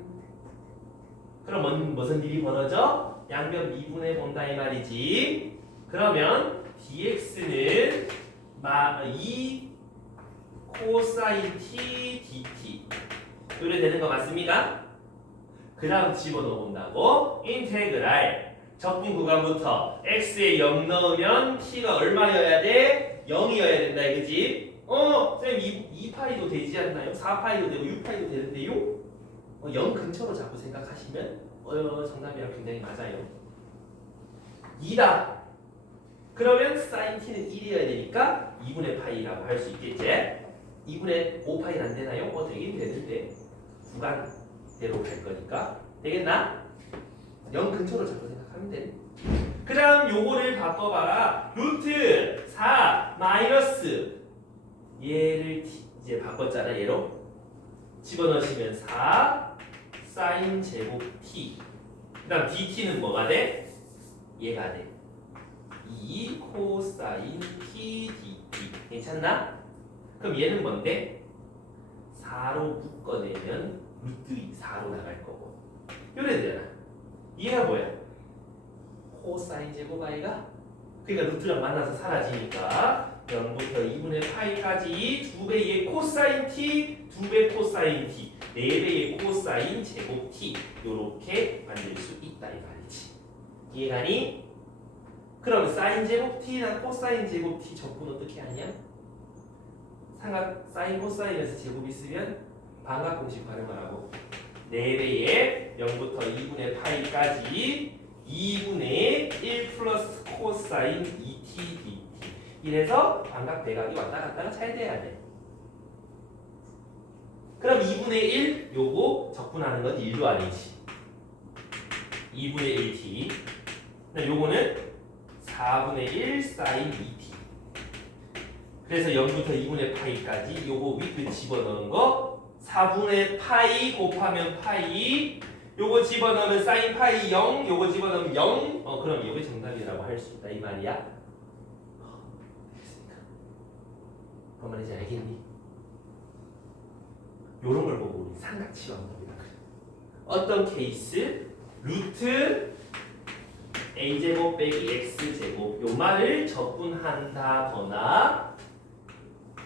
그럼 무슨 일이 벌어져? 양변 미분해 본다 이 말이지. 그러면 dx는 2 코사인 t dt 이래 되는 거 맞습니까? 그 다음 집어넣어 본다고. 인테그랄 적분 구간부터 x에 0 넣으면 t가 얼마여야 돼? 0이어야 된다 이거지? 선생님 2파이도 되지 않나요? 4파이도 되고 6파이도 되는데요? 0 근처로 자꾸 생각하시면 정답이랑 굉장히 맞아요. 2다. 그러면 sin t는 1이어야 되니까 2분의 파이라고 할 수 있겠지? 2분의 5파이는 안 되나요? 되긴 되는데 구간대로 갈 거니까 되겠나? 0 근처로 자꾸 생각하면 돼. 그 다음 요거를 바꿔봐라. 루트 4 마이너스 얘를 이제 바꿨잖아. 얘로 집어넣으시면 4 사인 제곱 t 그 다음 dt는 뭐가 돼? 얘가 돼. 2 코사인 t dt 괜찮나? 그럼 얘는 뭔데? 4로 묶어내면 루트 4로 나갈 거고 요래 되잖아. 얘가 뭐야? 코사인 제곱 i가? 그러니까 루트랑 만나서 사라지니까 0부터 2분의 파이까지 2배의 코사인 t, 2배 코사인 t, 4배의 코사인 제곱 t 요렇게 만들 수 있다 이 말이지. 이해가니? 그럼 사인 제곱 t나 코사인 제곱 t 적분 어떻게 하냐? 삼각 사인 코사인에서 제곱 있으면 반각 공식 활용하라고. 4배의 0부터 2분의 파이까지 2분의 1 플러스 코사인 2t dt 이래서 반각 대각이 왔다 갔다가 잘 돼야 돼. 그럼 2분의 1 요거 적분하는 건 1도 아니지. 2분의 1t 요거는 4분의 1 사인 2t 그래서 0부터 2분의 파이까지 요거 윗끝 집어넣은 거 4분의 파이 곱하면 파이 요거 집어넣으면 사인 파이 0 요거 집어넣으면 0 그럼 요게 정답이라고 할 수 있다 이 말이야. 알겠습니까? 뭔 말인지 알겠니? 요런 걸 보고 우리 삼각 치환법이라 그래. 어떤 케이스? 루트 a제곱 빼기 x제곱 요 말을 적분한다거나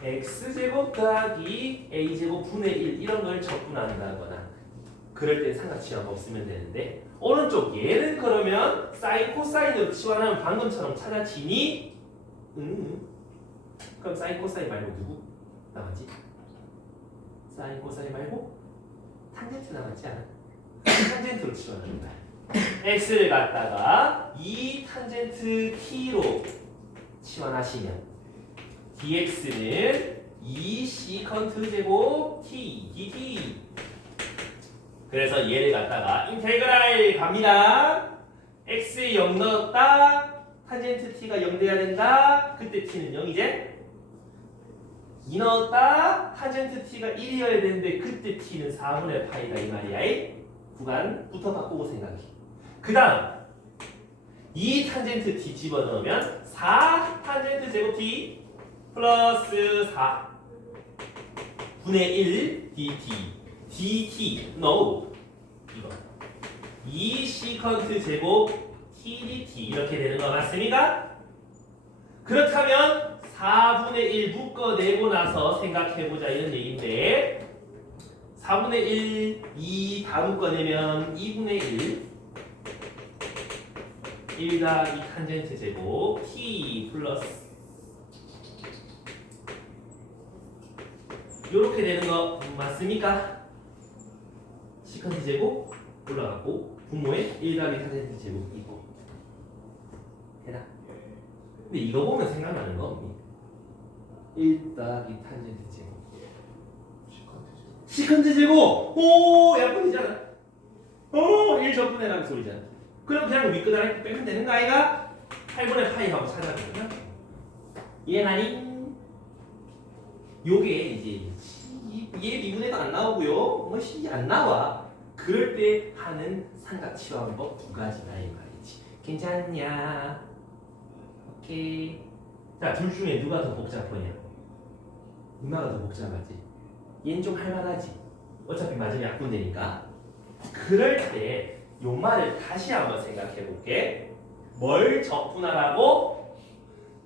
x제곱 더하기 a제곱 분의 1 이런 걸 적분한다거나 그럴 때 삼각치환법 쓰면 되는데 오른쪽 얘는 그러면 사인 코사인으로 치환하면 방금처럼 찾아지니? 그럼 사인 코사인 말고 누구 나왔지? 사인 코사인 말고 탄젠트 나왔지 않아? 탄젠트로 치환하는 거야. x를 갖다가 2 탄젠트 t로 치환하시면 dx는 2 시컨트 제곱 t dt. 그래서 얘를 갖다가 인테그랄 갑니다. x에 0 넣었다. 탄젠트 t가 0 돼야 된다. 그때 t는 0이제 2 넣었다. 탄젠트 t가 1이어야 되는데 그때 t는 4분의 파이다 이 말이야. 이 구간부터 바꾸고 생각해. 그 다음 2 탄젠트 t 집어넣으면 4 탄젠트 제곱 t 플러스 4 분의 1 dt dt no 이거 2 시컨트 제곱 t dt 이렇게 되는 것 같습니다. 그렇다면 4분의 1 묶어내고 나서 생각해보자 이런 얘기인데 4분의 1 2 다 묶어내면 2분의 1 더하기 탄젠트 제곱 t 플러스 요렇게 되는 거 맞습니까? 시컨트 제곱 올라가고 분모에 1 더하기 탄젠트 제곱 있고 되나? 근데 이거 보면 생각나는 거 1 더하기 탄젠트 제곱 시컨트 제곱! 오! 약분이잖아. 1 적분해라는 소리잖아. 그럼 그냥 윗그다리 빼면 되는 거 아이가? 8분의 파이 하고 찾아보면 이해가니? 요게 이제 얘 미분해도 안 나오고요. 뭐 시 안 나와. 그럴 때 하는 삼각치환법 두 가지다 이 말이지. 괜찮냐? 오케이. 자, 둘 중에 누가 더 복잡하냐? 누나가 더 복잡하지? 얘는 좀 할만하지. 어차피 맞으면 약분되니까. 그럴 때 요 말을 다시 한번 생각해 볼게. 뭘 적분하라고?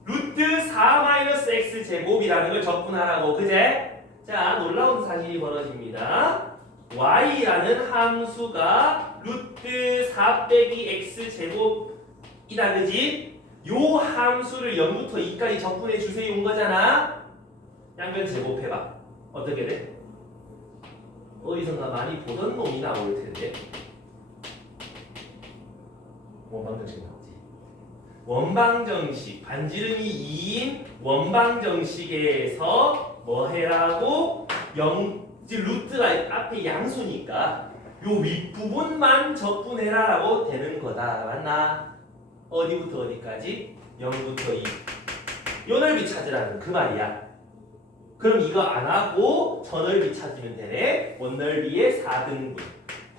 루트 4 x 제곱이라는 걸 적분하라고. 그제? 자, 놀라운 사실이 벌어집니다. y라는 함수가 루트 4 빼기 x 제곱이다. 그지? 요 함수를 0부터 2까지 적분해 주세요 온 거잖아. 양변 제곱해봐. 어떻게 돼? 어디선가 많이 보던 놈이 나올 텐데. 원방정식 나오지. 원방정식 반지름이 2인 원방정식에서 뭐 해라고? 루트가 앞에 양수니까 요 윗부분만 적분해라라고 되는 거다. 맞나? 어디부터 어디까지? 0부터 2. 요 넓이 찾으라는 그 말이야. 그럼 이거 안 하고 저 넓이 찾으면 되네. 원넓이의 4등분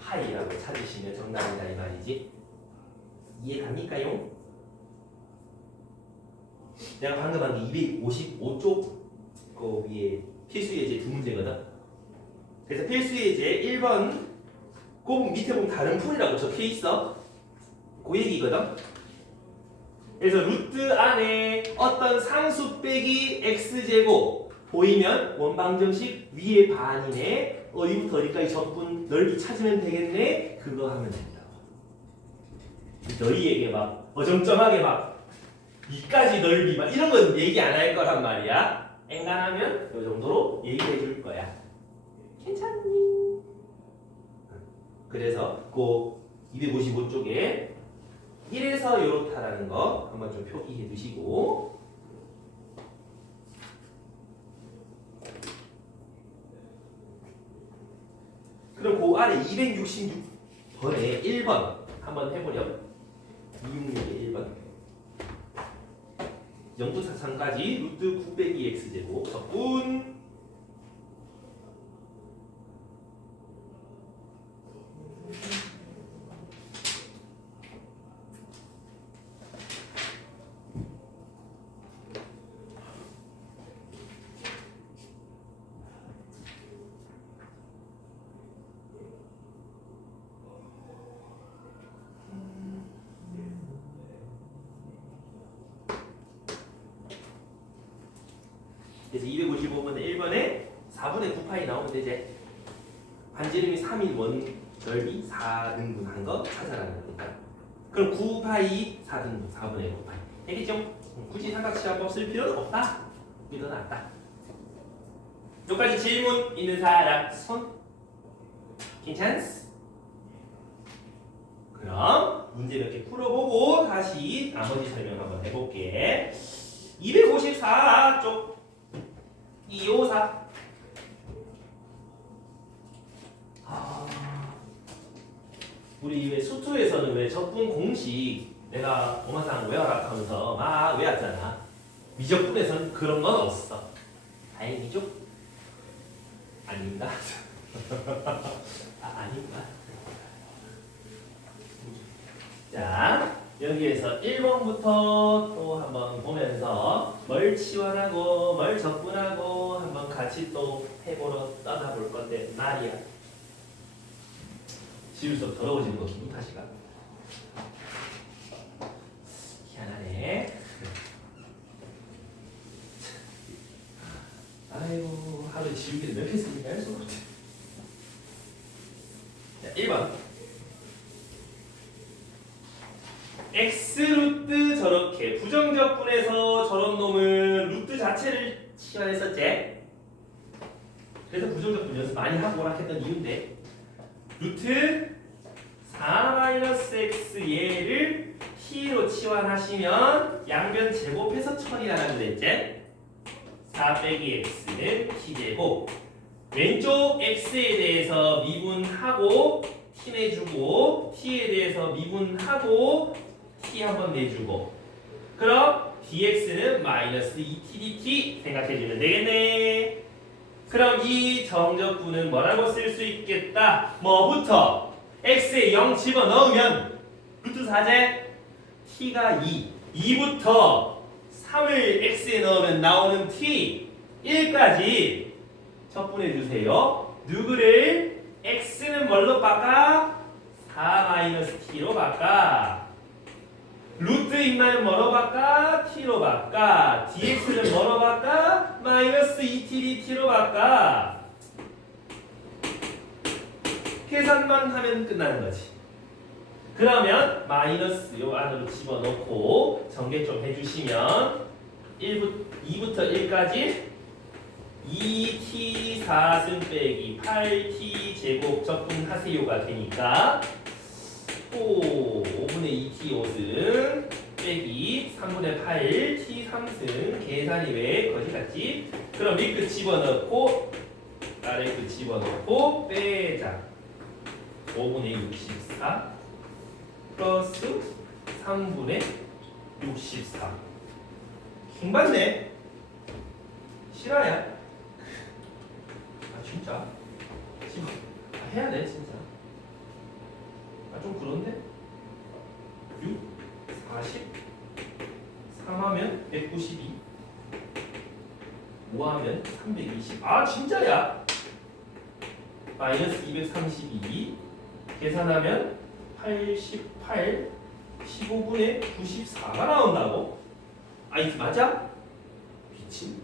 파이라고 찾으시면 정답이다 이 말이지. 이해 갑니까요? 내가 방금 한 게 255쪽 그 위에 필수 예제 두 문제거든. 그래서 필수 예제 1번 그 밑에 보면 다른 풀이라고 적혀 있어. 그 얘기거든. 그래서 루트 안에 어떤 상수 빼기 x제곱 보이면 원방정식 위에 반이네. 어디부터 어디까지 적분 넓이 찾으면 되겠네. 그거 하면 된다고. 너희에게 막 어정쩡하게 막 이까지 넓이 막 이런 건 얘기 안 할 거란 말이야. 엔간하면 이 정도로 얘기해 줄 거야. 괜찮니? 그래서 그 255쪽에 1에서 요렇다라는 거 한번 좀 표기해 두시고, 그럼 그 아래 266번에 1번 한번 해보렴. 266의 1번 0부터 3까지 루트 9 빼기 x제곱 적분 그래서 255 15분의 1번에 4분의 9파이 나오면 되지. 반지름이 3인 원 넓이 4등분한 거 찾아라는 거니까. 그럼 9파이 4등분 4분의 9파이 되겠죠? 굳이 삼각시화법 쓸 필요는 없다. 이거 낫다. 여기까지 질문 있는 사람 손. 괜찮스? 그럼 문제 몇 개 풀어보고 다시 나머지 설명 한번 해볼게. 254쪽 254. 우리 왜 수투에서는 왜 적분 공식 내가 오마상 외워라 하면서 막 외웠잖아. 미적분에서는 그런 건 없어. 다행이죠? 아닌가? 아닌가? 자, 여기에서 1번부터 또 한번 보면서 뭘 치환하고 뭘 적분하고 한번 같이 또 해보러 떠나볼 건데 말이야. 지울수록 더러워지는 거 기분 탓이가? 희한하네. 아이고 하루에 지우기를 몇 개 쓰니까 할 수가 없지. 자, 1번 x 루트 저렇게 부정적분해서 저런 놈은 루트 자체를 치환했었지. 그래서 부정적분 연습 많이 하고 오락했던 이유인데 루트 4-x 얘를 t로 치환하시면 양변 제곱해서 처리하라고 그랬지. 4 빼기 x는 t제곱. 왼쪽 x에 대해서 미분하고 t 내주고 t에 대해서 미분하고 t 한번 내주고 그럼 dx는 마이너스 2t dt 생각해주면 되겠네. 그럼 이 정적분은 뭐라고 쓸 수 있겠다? 뭐부터? x에 0 집어넣으면 루트 4제 t가 2부터 3을 x에 넣으면 나오는 t 1까지 적분해주세요. 누구를? x는 뭘로 바꿔? 4-t로 바꿔. 루트 인마는 뭐로 바꿔? t로 바꿔. dx는 뭐로 바꿔? 마이너스 2t dt로 바꿔. 계산만 하면 끝나는 거지. 그러면 마이너스 요 안으로 집어넣고 전개 좀 해주시면 2부터 1까지 2t 4승 빼기 8t 제곱 적분하세요가 되니까 5분의 2t 5승 빼기 3분의 8t 3승 계산이 왜 거지 같지? 그럼 밑끝 집어넣고 아래끝 집어넣고 빼자. 5분의 64 플러스 3분의 64 킹받네. 실화야. 아 진짜 지금 해야 돼 진짜. 아 좀 그런데 6 40 3하면 192 5하면 320 아 진짜야. 마이너스 232 계산하면 88 15분의 94가 나온다고? 아 이게 맞아? 미친.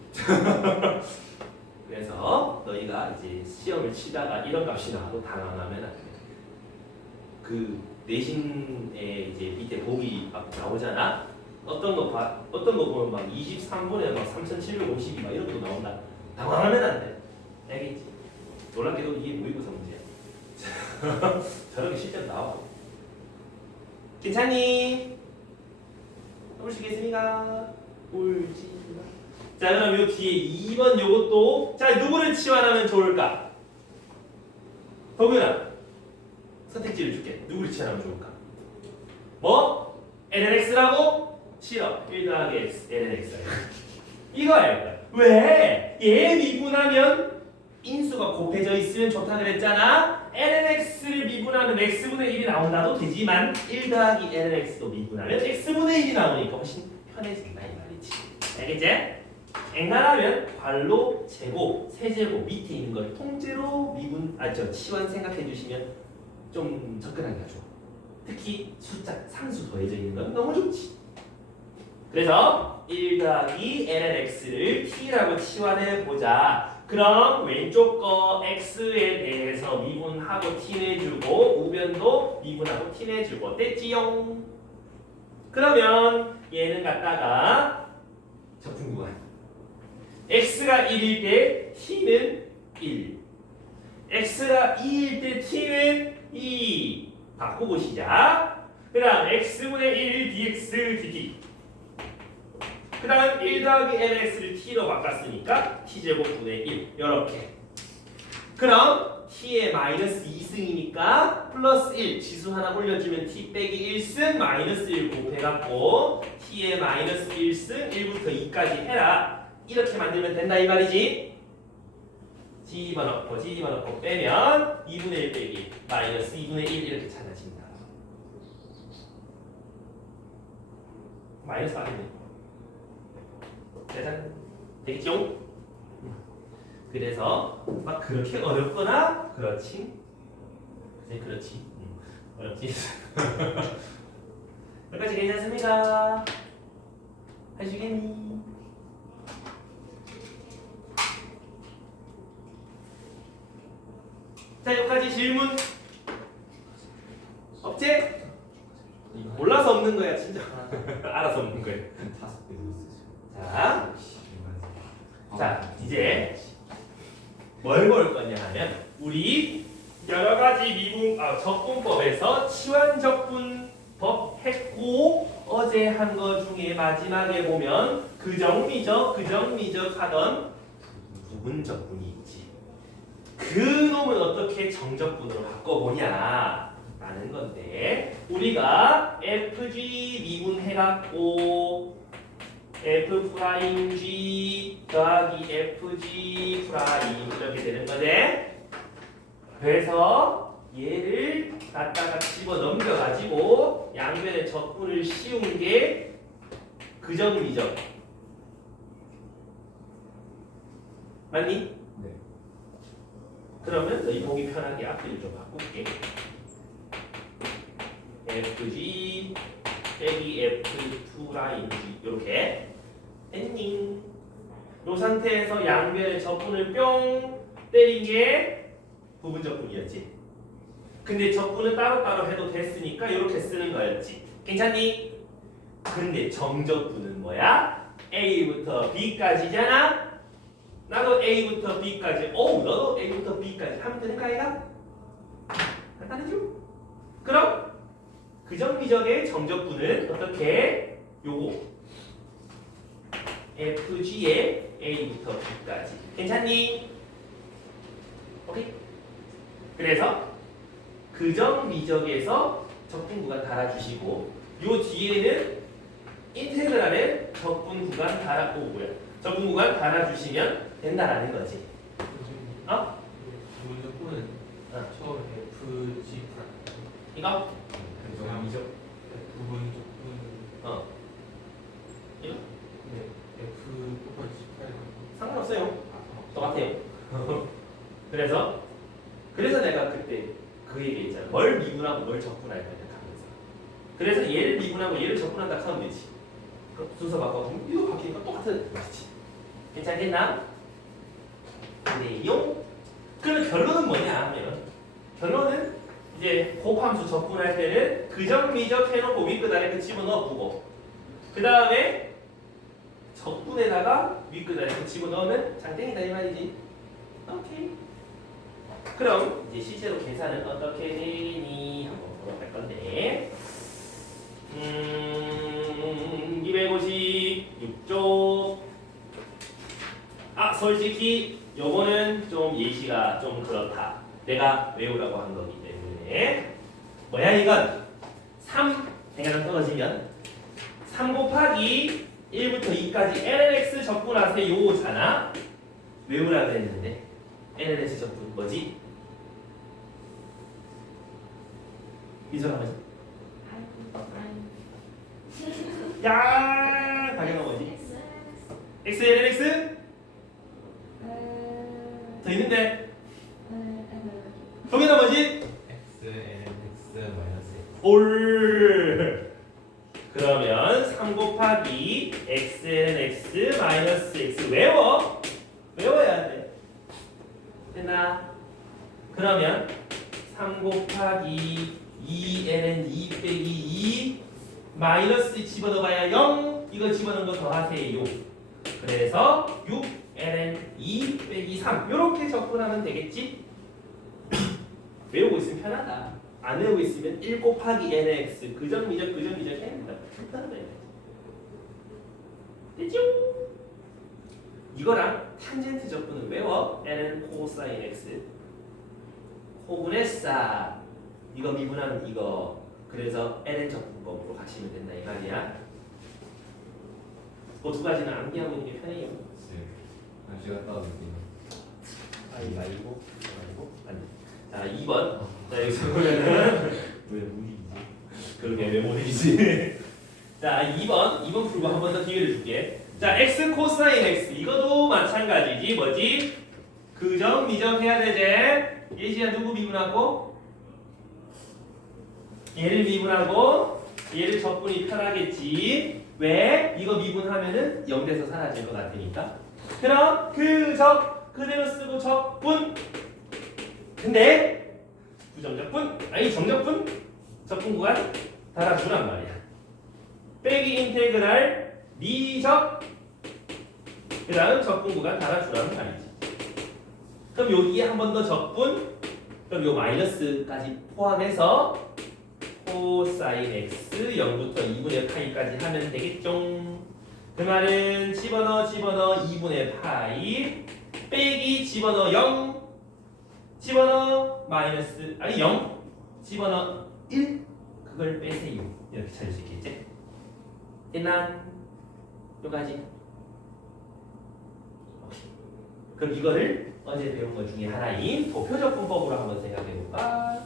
그래서 너희가 이제 시험을 치다가 이런 값이 나와도 당황하면 안 돼. 그 내신에 이제 밑에 보기 막 나오잖아. 어떤 거 보면 막 23분에 막 3750이 막 이런 거 나온다. 당황하면 안 돼. 알겠지? 놀랍게도 이게 모의고사 문제야. 저렇게 실제로 나와. 괜찮니? 보시겠습니까? 옳지. 자 그럼 요 뒤에 2번 요것도 자 누구를 치환하면 좋을까? 도균아 선택지를 줄게. 누구를 치환하면 좋을까? 뭐? lnx라고? 싫어. 1 더하기 x lnx 이거야. 왜? 얘 미분하면 인수가 곱해져 있으면 좋다 그랬잖아. lnx를 미분하면 x분의 1이 나온다도 되지만 1 더하기 lnx도 미분하면 x분의 1이 나오니까 훨씬 편해진다 이 말이지. 알겠지? 앵간하면 괄호, 제곱, 세제곱 밑에 있는 걸 통째로 치환 생각해 주시면 좀 접근하기가 좋아. 특히 숫자, 상수 더해져 있는 건 너무 좋지. 그래서 1 더하기 lnx를 t라고 치환해보자. 그럼 왼쪽 거 x에 대해서 미분하고 t 내주고 우변도 미분하고 t 내주고 됐지용? 그러면 얘는 갖다가 적분구간 x가 1일 때 t는 1 x가 2일 때 t는 2 바꾸고 시작. 그 다음 x분의 1 dx dt 그 다음 1 더하기 nx를 t로 바꿨으니까 t제곱분의 1 이렇게. 그럼 t의 마이너스 2승이니까 플러스 1 지수 하나 올려주면 t 빼기 1승 마이너스 1 곱해갖고 t의 마이너스 1승 1부터 2까지 해라. 이렇게 만들면 된다 이 말이지. 집어넣고 빼면 2분의 1 빼기 마이너스 2분의 1 이렇게 찾아집니다. 마이너스 아니네. 짜잔. 되겠죠? 그래서 막 그렇게 어렵거나 그렇지. 네, 그렇지. 어렵지. 여기까지 괜찮습니까? 하시겠니? 자, 여기까지 질문 없지? 몰라서 없는 거야, 진짜. 알아서 없는 거야. 5배 넣었어. 자, 자, 이제 뭘 볼 거냐 하면 우리 여러 가지 적분법에서 치환적분법 했고 어제 한 거 중에 마지막에 보면 그정미적 하던 부분적분이 있지. 그 놈은 어떻게 정적분으로 바꿔보냐 라는 건데 우리가 FG 미분해갖고 F 프라임 G 더하기 FG 프라임 이렇게 되는 거지. 그래서 얘를 갖다가 집어 넘겨가지고 양변에 적분을 씌운 게 그정미적. 맞니? 네. 그러면 너희 보기 편하게 앞뒤를 좀 바꿀게. FG 빼기 F2 라인 G 이렇게 엔딩. 이 상태에서 양변에 적분을 뿅 때린 게 부분 적분이었지. 근데 적분은 따로따로 해도 됐으니까 이렇게 쓰는 거였지. 괜찮니? 근데 정적분은 뭐야? A부터 B까지잖아. 나도 A부터 B까지. 너도 A부터 B까지 하면 되는 거 아이가? 간단하죠? 그럼 그정미적의 정적분은 어떻게? 요거 FG의 A부터 B까지. 괜찮니? 오케이? 그래서 그정미적에서 적분 구간 달아주시고 요 뒤에는 인테그랄의 적분 구간 적분 구간 달아주시면 된다라는 거지. 어? 부분적분은 처음에 FG 프라임 이거? 그정미적. 부분적분 이거? 네 F 곱하기 G 프라임 상관없어요. 똑같아요. 그래서 내가 그때 그 얘기했잖아. 뭘 미분하고 뭘 적분할 거냐 하면서. 그래서 얘를 미분하고 얘를 적분한다 하면 되지. 그럼 순서 바꿔주면 이거 바뀌니까 똑같은 것이지. 괜찮겠나? 네요. 그럼 결론은 뭐냐 하면 결론은 이제 곱함수 적분할 때는 그정미적 해놓고 윗끝 아래 끝 집어넣어보고 그 다음에 적분에다가 윗끝 아래 끝 집어넣으면 장땡이다 이 말이지. 오케이. 그럼 이제 실제로 계산은 어떻게 되니 한번 보러 갈 건데 256쪽. 솔직히 요거는 좀 예시가 좀 그렇다. 내가 외우라고 한 거기 때문에 뭐야 이건 3 대가량 떨어지면 3 곱하기 1부터 2까지 lnx 적분하세요 요거잖아. 외우라 그랬는데 lnx 적분 뭐지? 미소가 뭐지? 야 당연한 뭐지? x lnx? 더 있는데 동의나 뭐지? X, N, X, 마이너스 X. 올 그러면 3 곱하기 xln x 마이너스 x 외워야 돼. 됐나? 그러면 3 곱하기 2ln 2 빼기 2 마이너스 집어넣어봐야 0 이거 집어넣은 거 더하세요. 그래서 6ln 2 빼기 3 이렇게 접근하면 되겠지? 외우고 있으면 편하다. 안 외우고 있으면 1 곱하기 nx 그정미적 해야 된다. 됐죠? 이거랑 탄젠트 접근을 외워. n은 코사인 x 코분의 싸 이거 미분하면 이거 그래서 nn 접근법으로 가시면 된다 이 말이야. 그 두 가지는 암기하고 있는 게 편해요. 다시 갔다 올게요. 아이고 아니. 자 2번. 자 여기서 보면은 왜 무리지? 그러게 왜 무리지? 자 2번 풀고 한 번 더 기회를 줄게. 자 x 코사인 x 이것도 마찬가지지. 뭐지? 그정 미적 해야 되지. 예시야 누구 미분하고? 얘를 미분하고 얘를 적분이 편하겠지. 왜? 이거 미분하면은 0돼서 사라질 것 같으니까. 그럼 그적 그대로 쓰고 적분. 근데 부정적분 아니 정적분 적분 구간 달아주란 말이야. 빼기 인테그랄 미적 그 다음 적분 구간 달아주라는 말이지. 그럼 여기에 한 번 더 적분 그럼 요 마이너스까지 포함해서 코사인 x 0부터 2분의 파이까지 하면 되겠죠. 그 말은 집어넣어 2분의 파이 빼기 집어넣어 0 집어넣어 마이너스 아니 0 집어넣어 1 그걸 빼세요. 이렇게 찾을 수 있겠지? 됐나? 요까지. 그럼 이거를 어제 배운 것 중에 하나인 도표적분법으로 한번 생각해볼까?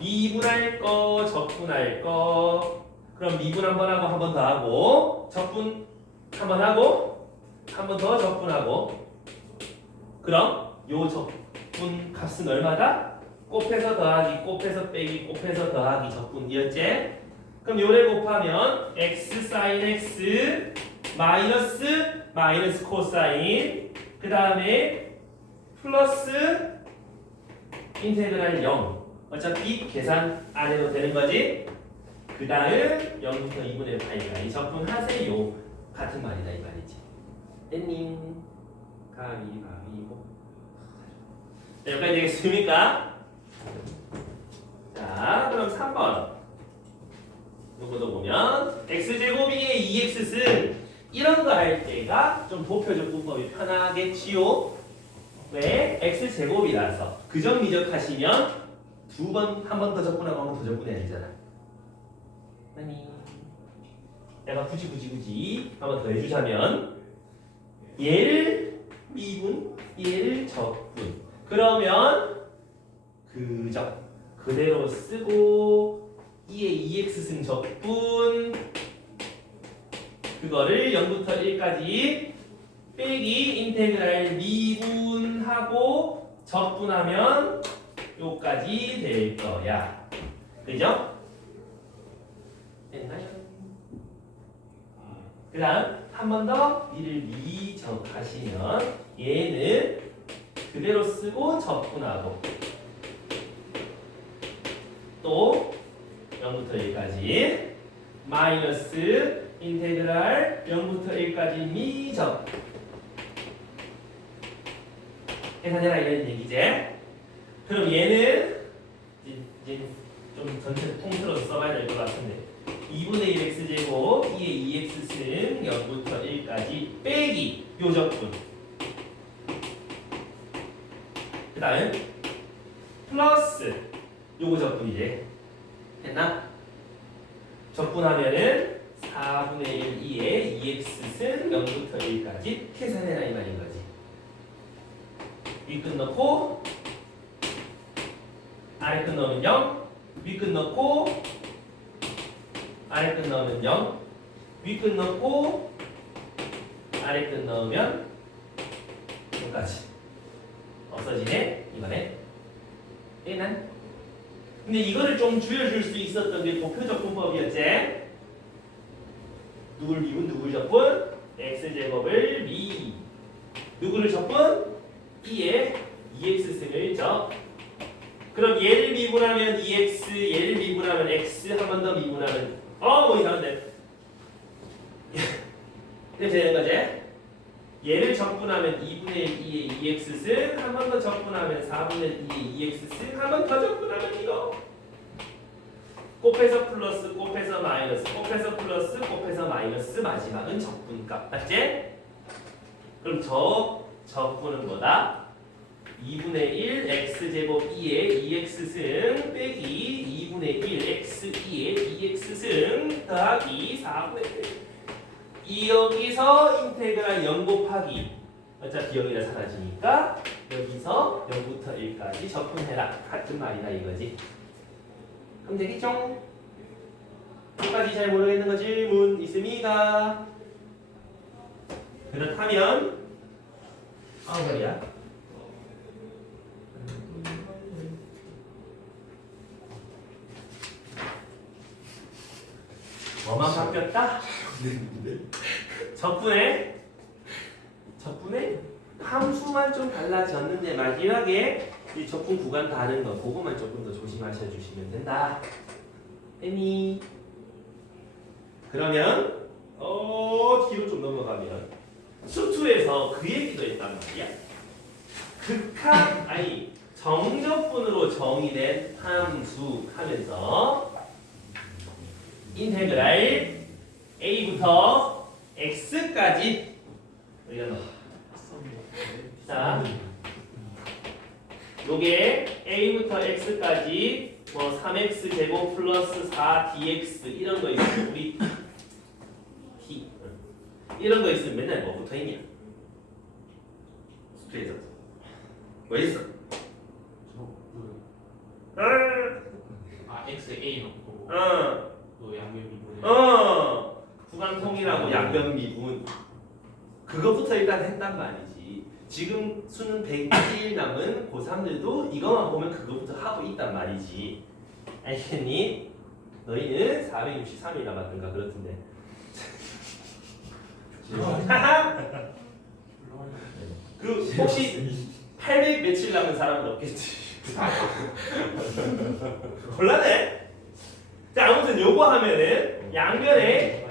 미분할 거, 적분할 거. 그럼 미분 한 번 하고 한 번 더 하고 적분 한 번 하고 한 번 더 적분하고. 그럼 요 적분 값은 얼마다? 곱해서 더하기, 곱해서 빼기, 곱해서 더하기 적분이었지? 그럼 요래 곱하면 x 사인 x 마이너스 코사인 그 다음에 플러스 인테그랄 0 어차피 계산 안 해도 되는 거지? 그 다음 0부터 2분의 파이까지 적분하세요. 같은 말이다 이 말이지. 땡님 가위바위보. 자, 여기까지 되겠습니까? 자 그럼 3번 요거도 보면 x제곱이 2x승 이런 거 할 때가 좀 도표적분법이 편하겠지요. 왜? x제곱이라서 그정 미적 하시면 한 번 더 적분하고 한 번 더 적분해야 되잖아. 아니 내가 굳이 한 번 더 해주자면 얘를 미분 얘를 적분 그러면 그적 그대로 쓰고 2의 2x승 적분 그거를 0부터 1까지 빼기 인테그랄 미분하고 적분하면 요까지 될 거야. 그죠? 됐나요? 그 다음 한 번 더 이를 미적하시면 얘는 그대로 쓰고 적분하고 또 0부터 1까지 마이너스 인테그랄 0부터 1까지 미적 계산해라 이런 얘기지. 그럼 얘는 이제 좀 전체 통틀어서 써봐야 될 것 같은데 2분의 1 x제곱 2의 2x승 0부터 1까지 빼기 요 적분 그 다음 플러스 요거 적분이지. 됐나? 적분하면은 4분의 1 2의 2x승 0부터 1까지 계산해라 이 말인 거지. 윗끝 넣고 아래끝 넣으면 0 윗끝 넣고 아래끝 넣으면 0 윗끝 넣고 아래끝 넣으면 여기까지 없어지네 이번에. 얘는 근데 이거를 좀 줄여줄 수 있었던 게 도표적 분법이었지. 누구를 미분? 누구를 적분? x제곱을 미. 누구를 적분? 2에 2x승을 적. 그럼 얘를 미분하면 2x, 얘를 미분하면 x, 한 번 더 미분하면 뭐 이상한데. 이렇게 되는 거지? 얘를 적분하면 2분의 1, 2의 2x승, 한 번 더 적분하면 4분의 1, 2의 2x승, 한 번 더 적분하면 이거. 곱해서 플러스, 곱해서 마이너스, 곱해서 플러스, 곱해서 마이너스, 마지막은 적분값. 맞지? 그럼 적분은 뭐다? 2분의 1 x제곱 2의 2x승 빼기 2분의 1 x 2의 2x승 더하기 4분의 1. 여기서 인테그랄 0 곱하기 어차피 0이라 사라지니까 여기서 0부터 1까지 적분해라. 같은 말이다 이거지. 그럼 되겠죠? 끝까지 잘 모르겠는 거 질문 있습니까? 그렇다면 말이야. 뭐만 바뀌었다? 적분에 함수만 좀 달라졌는데 마지막에 이 적분 구간 다른 거 그거만 조금 더 조심하셔 주시면 된다. 애니. 그러면 뒤로 좀 넘어가면 수투에서 그 얘기도 했단 말이야. 정적분으로 정의된 함수 하면서 인테그랄 a부터 x까지 자, 요게 a부터 x까지 뭐 3x 제곱 플러스 4dx 이런 거 있으면 우리 d 이런 거 있으면 맨날 뭐 붙어 있냐? 수트에서 뭐 있어? xa 넣고 또 양면 미분에 구간 통일하고 양변 미분 그거부터 일단 했단 말이지. 지금 수능 100일 남은 고3들도 이거만 보면 그거부터 하고 있단 말이지. 알겠니? 너희는 463일 남았던가 그렇던데. 그 혹시 800 며칠 남은 사람은 없겠지. 곤란해. 자 아무튼 요거 하면은 양변에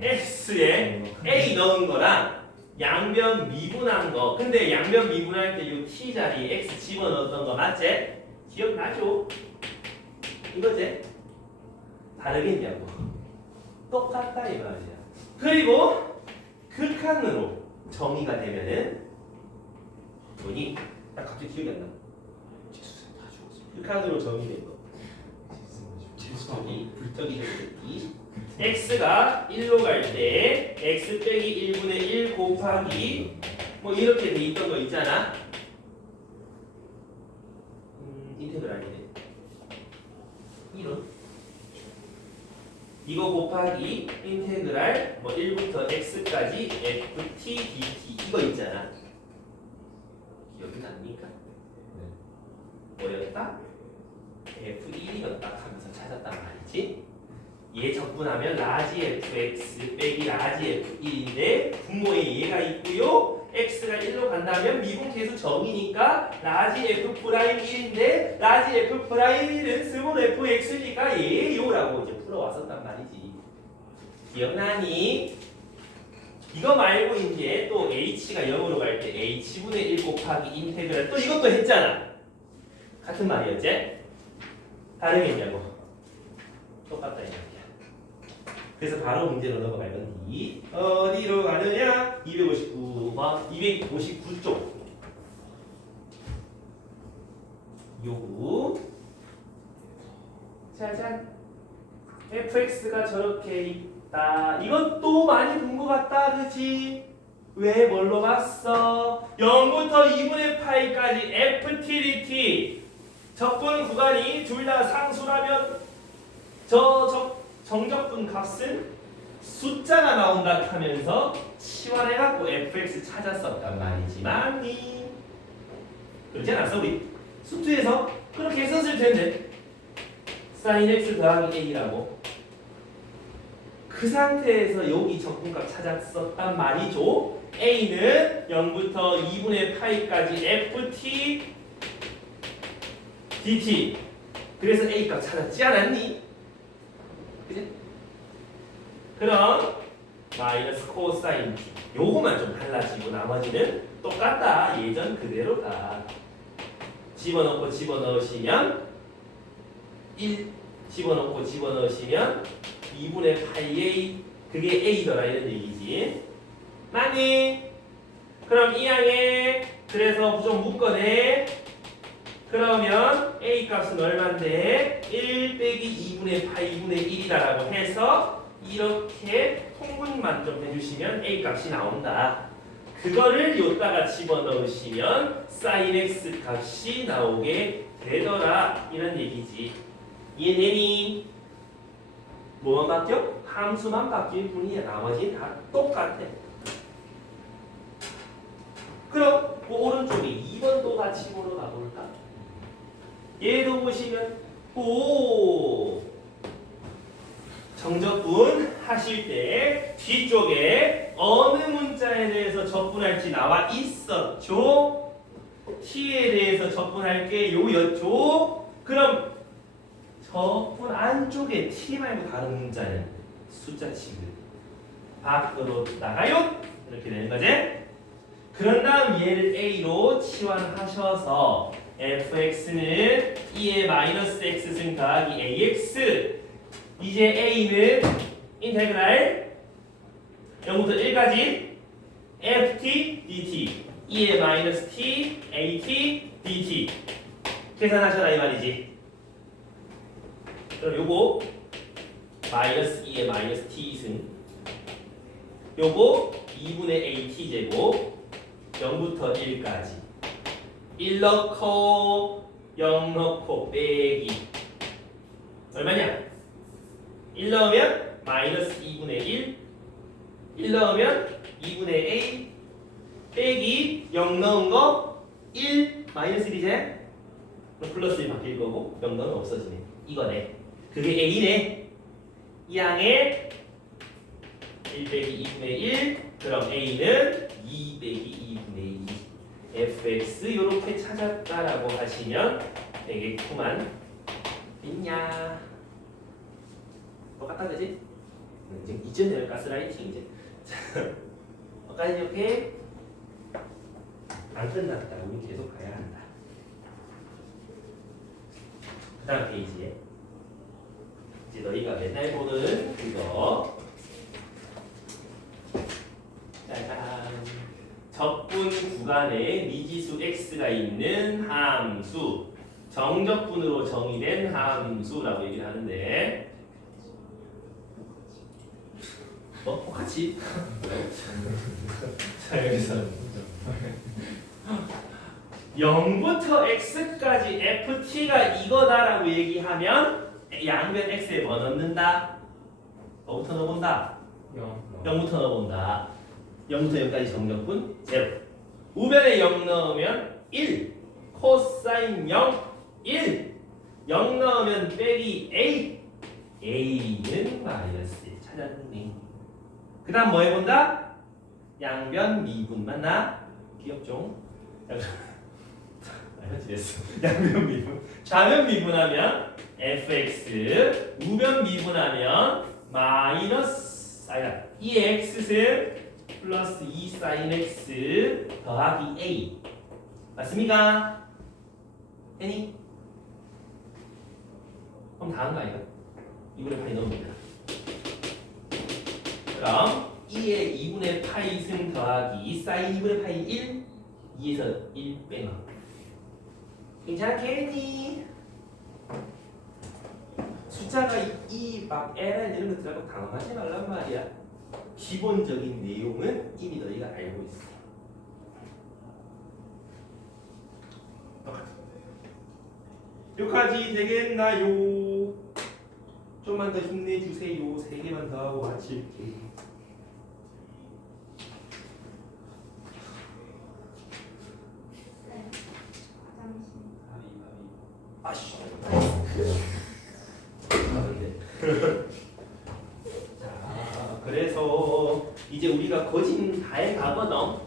x에 a 넣은 거랑 양변 미분한 거. 근데 양변 미분할 때 요 t 자리에 x 집어넣었던 거 맞지? 기억나죠? 이거지? 다르겠냐고. 똑같다 이 말이야. 그리고 극한으로 정의가 되면은 뭐니? 나 갑자기 기억이 안 나. 다 죽었어. 극한으로 정의된 거. 저기 x가 1로 갈 때 x 빼기 1분의 1 곱하기 뭐 이렇게 돼 있던 거 있잖아. 인테그랄 아니네. 이런 이거 곱하기 인테그랄 뭐 1부터 x까지 ft dt 이거 있잖아. 기억이 납니까? 뭐였다? f1이었다 하면서 찾았단 말이지. 얘 적분하면 라지 fx 빼기 라지 f1인데 분모에 얘가 있고요. x가 1로 간다면 미분 계수 정이니까 라지 f 프라임 1인데 라지 f 프라임 1은 스몰 fx니까 얘요라고 이제 풀어왔었단 말이지. 기억나니? 이거 말고 이제 또 h가 0으로 갈 때 h분의 1 곱하기 인테그랄 또 이것도 했잖아. 같은 말이었지? 다르겠냐고. 똑같다 이 말이야. 그래서 바로 문제로 넘어갈 건데 어디로 가느냐? 259번 259쪽 요구 짜잔 fx가 저렇게 있다. 이것도 많이 본 것 같다 그치? 왜 뭘로 봤어? 0부터 2분의 파이까지 ftdt 적분 구간이 둘 다 상수라면 정적분 값은 숫자가 나온다 하면서 치환해갖고 fx 찾았었단 말이지만 그렇지 않았어 우리? 수투에서 그렇게 했었을 텐데 sin x 더하기 a라고 그 상태에서 여기 적분값 찾았었단 말이죠. A는 0부터 2분의 파이까지 ft dt. 그래서 A 값 찾았지 않았니? 그지? 그럼 마이너스 코사인 t. 요거만 좀 달라지고 나머지는 똑같다. 예전 그대로다. 집어넣고 집어넣으시면 1 집어넣고 집어넣으시면 2분의 파이 A 그게 A더라 이런 얘기지. 맞니? 그럼 이 양에 그래서 좀 묶어내. 그러면 A 값은 얼만데? 1 빼기 2분의 파이 2분의 1이다라고 해서 이렇게 통분만 좀 해주시면 A 값이 나온다. 그거를 여기다가 집어넣으시면 sin x 값이 나오게 되더라 이런 얘기지. 이해되니? 뭐만 바뀌어? 함수만 바뀔 뿐이야. 나머지 다 똑같아. 그럼 그 오른쪽에 2번도 같이 보러 가볼까? 얘도 보시면 오 정적분 하실 때 뒤쪽에 어느 문자에 대해서 적분할지 나와 있었죠? t에 대해서 적분할게 요였죠? 그럼 적분 안쪽에 t 말고 다른 문자는 숫자 치고 밖으로 나가요? 이렇게 되는 거지? 그런 다음 얘를 a로 치환하셔서 fx는 2의 마이너스 x승 더하기 ax. 이제 a는 인테그랄 0부터 1까지 ft dt 2의 마이너스 t at dt 계산하셔라 이 말이지. 그럼 요거 마이너스 2의 마이너스 t승 요거 2분의 at 제곱 0부터 1까지 1 넣고 0 넣고 빼기 얼마냐? 1 넣으면 마이너스 2분의 1 넣으면 2분의 a 빼기 0 넣은 거 1 마이너스 1이제 플러스 1 바뀔 거고 0 넣으면 없어지네. 이거네. 그게 a네. 이 양에 1 빼기 2분의 1 그럼 a는 2 빼기 2분의 2 fx 요렇게 찾았다라고 하시면 되겠구만. 있냐? 똑같다 그지? 이제 이쯤 되면 가스라이팅 이제. 아까 이렇게 안 끝났다. 우리 계속 가야 한다. 그 다음 페이지에 이제 너희가 맨날 보는 그거 짜잔 적분 구간에 미지수 x가 있는 함수 정적분으로 정의된 함수라고 얘기를 하는데 똑같이 자 여기서 0부터 x까지 ft가 이거다라고 얘기하면 양변 x에 뭐 넣는다? 뭐부터 넣어본다? 0부터 넣어본다. 0부터 0까지 정적분 0 우변에 0 넣으면 1 코사인 0 1 0 넣으면 빼기 a a는 마이너스 1 찾았네. 그 다음 뭐 해본다? 양변 미분 맞나? 귀엽죠? 양변 미분 좌변 미분하면 fx 우변 미분하면 마이너스 아니다 2x승 플러스 2 sin x 더하기 a 맞습니까? 했니? 그럼 다음 거 아이가? 2분의 파이 넣으면 됩니다. 그럼 2의 2분의 파이 승 더하기 sin 2분의 파이 1 2에서 1 빼놔. 괜찮겠니? 숫자가 막 ln 이런 거 들어가고 당황하지 말란 말이야. 기본적인 내용은 이미 너희가 알고 있어. 여기까지 되겠나요? 좀만 더 힘내주세요. 3개만 더 하고 마칠게. 아씨. 자. 그래서 이제 우리가 거진 다 해가거든.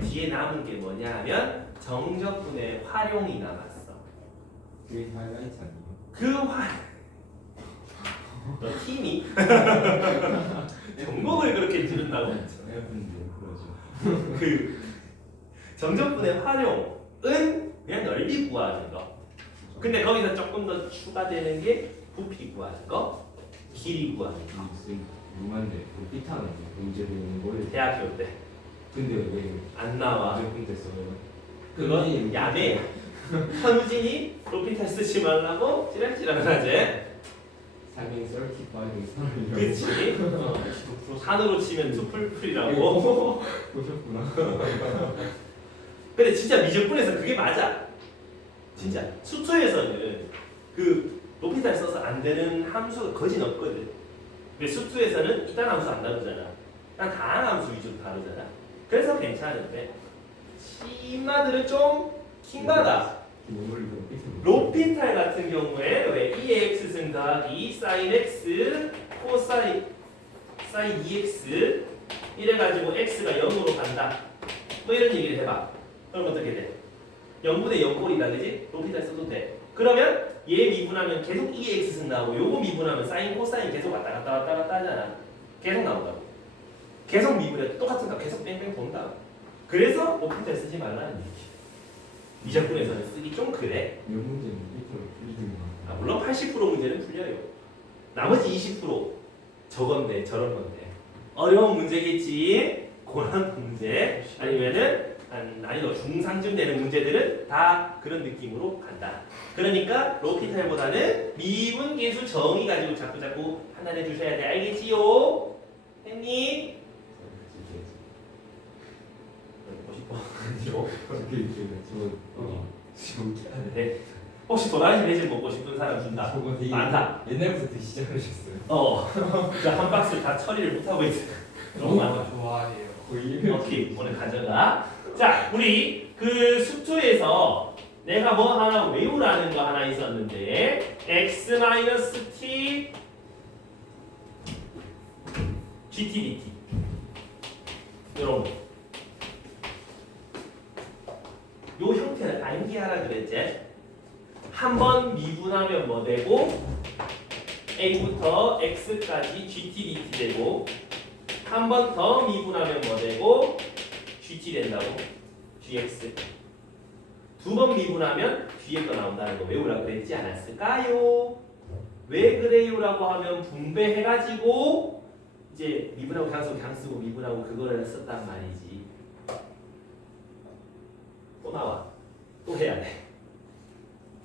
뒤에 남은 게 뭐냐 하면 정적분의 활용이 남았어. 그게 하이라이트 아니에요? 너 팀이? 종목을 그렇게 들은다고? 여러분들 그러죠. 그 정적분의 활용은 그냥 넓이 구하는 거. 근데 거기서 조금 더 추가되는 게 부피 구하는 거, 길이 구하는 거. 누구한테 삐타는 문제 되는 거예요? 대학교 때 안 근데 왜 나와. 무조건 됐어요? 그건 야매. 현우진이 로피탈 쓰지 말라고 찌랄찌랄 하지. 삶의 썰티파이는 사람이라고 그치? 산으로 치면 투풀풀이라고. 보셨구나. 근데 진짜 미적분에서 그게 맞아. 진짜 수투에서는 그 로피탈 써서 안 되는 함수가 거진 없거든. 근데 수투에서는 이딴 함수 안 다루잖아. 난 다한 함수 위주로 다루잖아. 그래서 괜찮은데 심마들은 좀 킹받아. 로피탈 같은 경우에 왜 2x 승 더하기 sin x 코사인 2x 이래가지고 x가 0으로 간다. 뭐 이런 얘기를 해봐. 그럼 어떻게 돼? 0분의 0꼴이다, 그지? 로피탈 써도 돼. 그러면 얘 미분하면 계속 2x 승 나오고 요거 미분하면 사인 코사인 계속 왔다 갔다 하잖아. 계속 나온다고. 계속 미분해 똑같은 거 계속 뺑뺑 돈다. 그래서 로피탈 쓰지 말라는 얘기. 미적분에서는 쓰기 좀 그래. 몇 문제는 삐타로 풀리든가. 물론 80% 문제는 풀려요. 나머지 20% 저건데 저런 건데 어려운 문제겠지. 고난 문제 아니면은 한 난이도 중상쯤 되는 문제들은 다 그런 느낌으로 간다. 그러니까 로피탈보다는 미분계수 정의 가지고 자꾸 판단해 주셔야 돼. 알겠지요? 했니? 보고 싶어. 아니요. 그렇게 있어요. 지금 네. 혹시 도라지 배즙 먹고 싶은 사람 준다. 저거 되게 많다. 옛날부터 드시지 않으셨어요? 한 박스 다 처리를 못 하고 있어. 너무 많아. 좋아해요. 거의 오케이, 오늘 가져가. 자, 우리 그 수투에서 내가 뭐 하나 외우라는 거 하나 있었는데 x-t gtdt 이런 거. 요 형태를 암기하라 그랬지. 한 번 미분하면 뭐 되고 a부터 x까지 gtdt 되고 한 번 더 미분하면 뭐 되고 gt 된다고. gx. 두 번 미분하면 뒤에 거 나온다는 거 외우라고 그랬지 않았을까요? 왜 그래요라고 하면 분배해가지고 이제 미분하고 그냥 쓰고 미분하고 그거를 썼단 말이지. 또 나와. 또 해야 돼.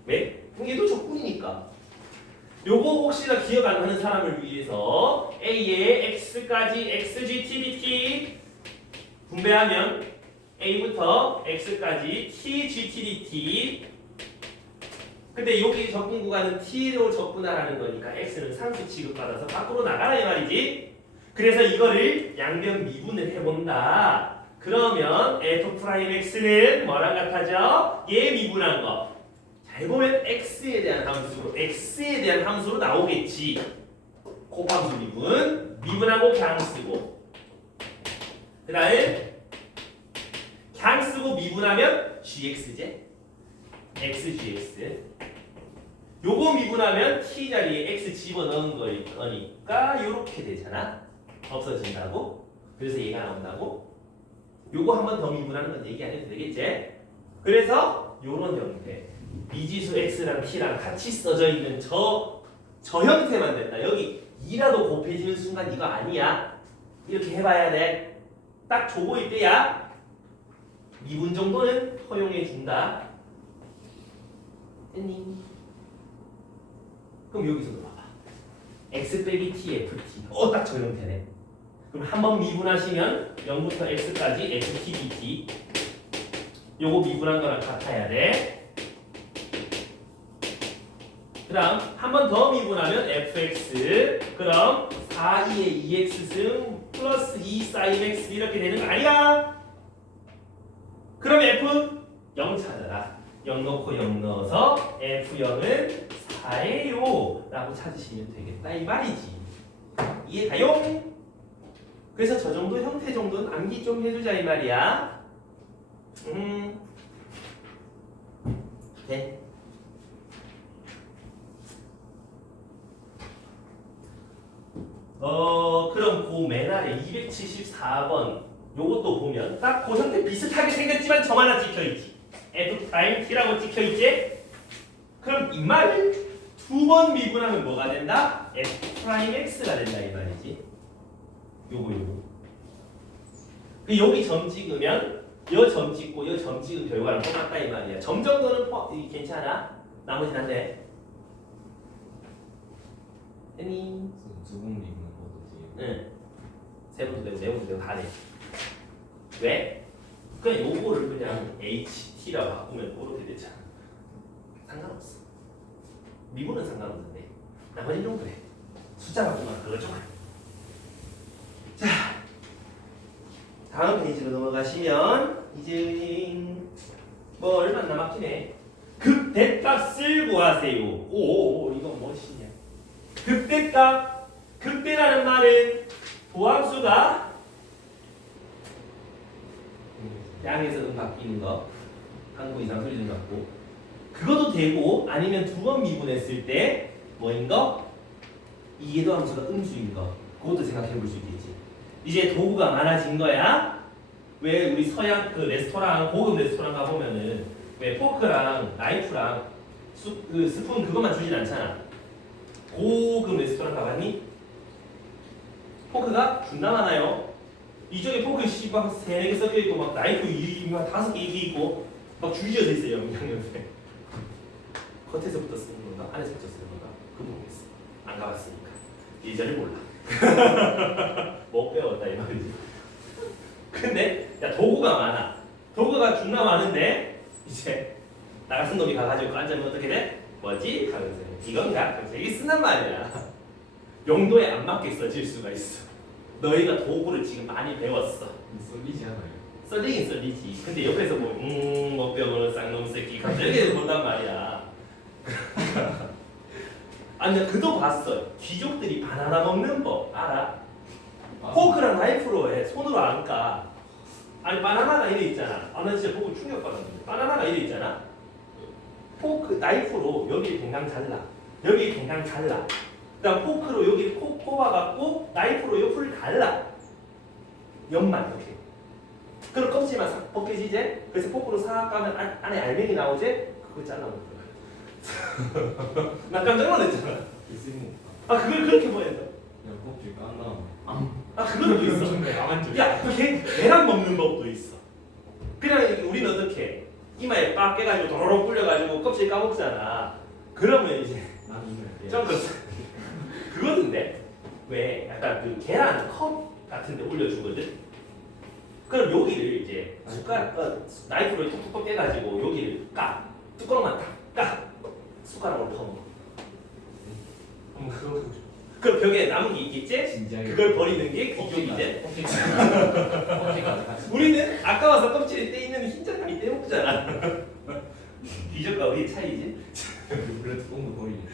왜? 이게 또 적분이니까. 요거 혹시나 기억 안 나는 사람을 위해서 A의 X까지 XGTDT 분배하면 A부터 X까지 TGTDT. 근데 여기 적분 구간은 T로 적분하라는 거니까 X는 상수 취급받아서 밖으로 나가라 이 말이지. 그래서 이거를 양변 미분을 해본다. 그러면 F'X는 뭐랑 같아져? 얘 미분한 거. 잘 보면 x에 대한 함수로 나오겠지. 곱함수 미분하고 그냥 쓰고. 그다음에 그냥 쓰고 미분하면 gx제. xgx. 요거 미분하면 t 자리에 x 집어넣은 거니까 요렇게 되잖아. 없어진다고. 그래서 얘가 나온다고. 요거 한 번 더 미분하는 건 얘기 안 해도 되겠지. 그래서 요런 형태. 미지수 x랑 t랑 같이 써져 있는 저 형태만 된다. 여기 2라도 곱해지는 순간 이거 아니야. 이렇게 해봐야 돼. 딱 조고일 때야 미분 정도는 허용해 준다. 됐니? 그럼 여기서도 봐봐. x 빼기 t ft. 딱 저 형태네. 그럼 한 번 미분하시면 0부터 x까지 ft dt. 요거 미분한 거랑 같아야 돼. 그 다음 한 번 더 미분하면 fx. 그럼 4, 2의 2x승 플러스 2 sin x 이렇게 되는 거 아니야? 그럼 f 0 찾아라. 0 넣고 0 넣어서 f0은 4예요 라고 찾으시면 되겠다 이 말이지. 이해가요? 그래서 저 정도 형태 정도는 암기 좀 해주자 이 말이야. 네. 그럼 그 맨 아래 274번 요것도 보면 딱 그 형태 비슷하게 생겼지만 점 하나 찍혀있지. F 프라임 T라고 찍혀있지? 그럼 이 말은 두 번 미분하면 뭐가 된다? F 프라임 X가 된다 이 말이지. 요거. 그 여기 점 찍으면 요 점 찍고 요 점 찍은 결과랑 똑같다 이 말이야. 점 정도는 괜찮아. 나머지는 안 돼. 됐니? 두분 미분 거든지. 응. 세 번도 되고 네 번도 되고 다 돼. 왜? 그냥 요거를 그냥 HT라고 바꾸면 이렇게 되잖아. 상관없어. 미분은 상관없는데 나머지는 좀 그래. 숫자 바꾸면 그거 좀 그래. 자, 다음 페이지로 넘어가시면 이제 뭐 얼마 안 남았긴 해. 극대값을 구하세요. 오 이거 멋있냐. 극대값. 극대라는 말은 도함수가 양에서 바뀌는 거, 한국 이상 소리는 같고 그것도 되고 아니면 두 번 미분했을 때 뭐인 거? 이해도 함수가 음수인 거. 그것도 생각해 볼 수 있겠지. 이제 도구가 많아진 거야. 왜 우리 서양 그 레스토랑 고급 레스토랑 가 보면은 왜 포크랑 나이프랑 그 스푼 그것만 주진 않잖아. 고급 레스토랑 가봤니? 포크가 존나 많아요. 이쪽에 포크 막 3-4개 섞여 있고 막 나이프 막 5개 이게 있고 막 줄지어져 있어요. 양옆에. 겉에서부터 쓰는 건가? 안에서부터 쓰는 건가? 그건 모르겠어. 안 가봤으니까. 예전에 몰라. 못 배웠다 이 말이지. 근데 야 도구가 많아. 도구가 존나 많은데 이제 나 같은 놈이 가가지고 앉으면 어떻게 돼? 뭐지? 하면서 이건가? 하면서 이게 쓴단 말이야. 용도에 안 맞게 써질 수가 있어. 너희가 도구를 지금 많이 배웠어. 쏠리지 않아요? 썰리긴 썰리지. 근데 옆에서 못 배우는 쌍놈 새끼 이렇게 본단 말이야. 아니 그도 봤어. 귀족들이 바나나 먹는 법 알아? 포크랑 나이프로 해. 손으로 안 까. 아니 바나나가 이래 있잖아. 아 나 진짜 보고 충격받았는데. 바나나가 이래 있잖아. 포크 나이프로 여기 갱강 잘라. 여기 갱강 잘라. 그다음 포크로 여기 코 꼽아갖고 나이프로 옆을 갈라. 옆만 이렇게. 그럼 껍질만 싹 벗겨지지? 그래서 포크로 싹 까면 안에 알맹이 나오지? 그거 잘라먹는 거야. 나 깜짝 놀랐잖아. 아 그걸 그렇게 보였어. 그냥 껍질 깐 다음에. 아 그것도 있어. 야, 계란 먹는 법도 있어. 그냥 우리는 어떻게 이마에 빡 깨가지고 도로록 불려가지고 껍질 까먹잖아. 그러면 이제 좀 그렇다. 그거던데 왜 약간 그 계란 컵 같은데 올려주거든. 그럼 여기를 이제 숟가락 나이프로 톡톡톡 깨가지고 여기를 까 뚜껑만 까 숟가락으로 퍼먹어. 그럼 벽에 남은 게 있겠지? 진짜 그걸 버리는 게 귀족이지. 우리는 아까워서 껍질에 떼 있는 흰자랑이 떼먹잖아. 귀족과 우리의 차이지. 요플레 뚜껑도 버리니까.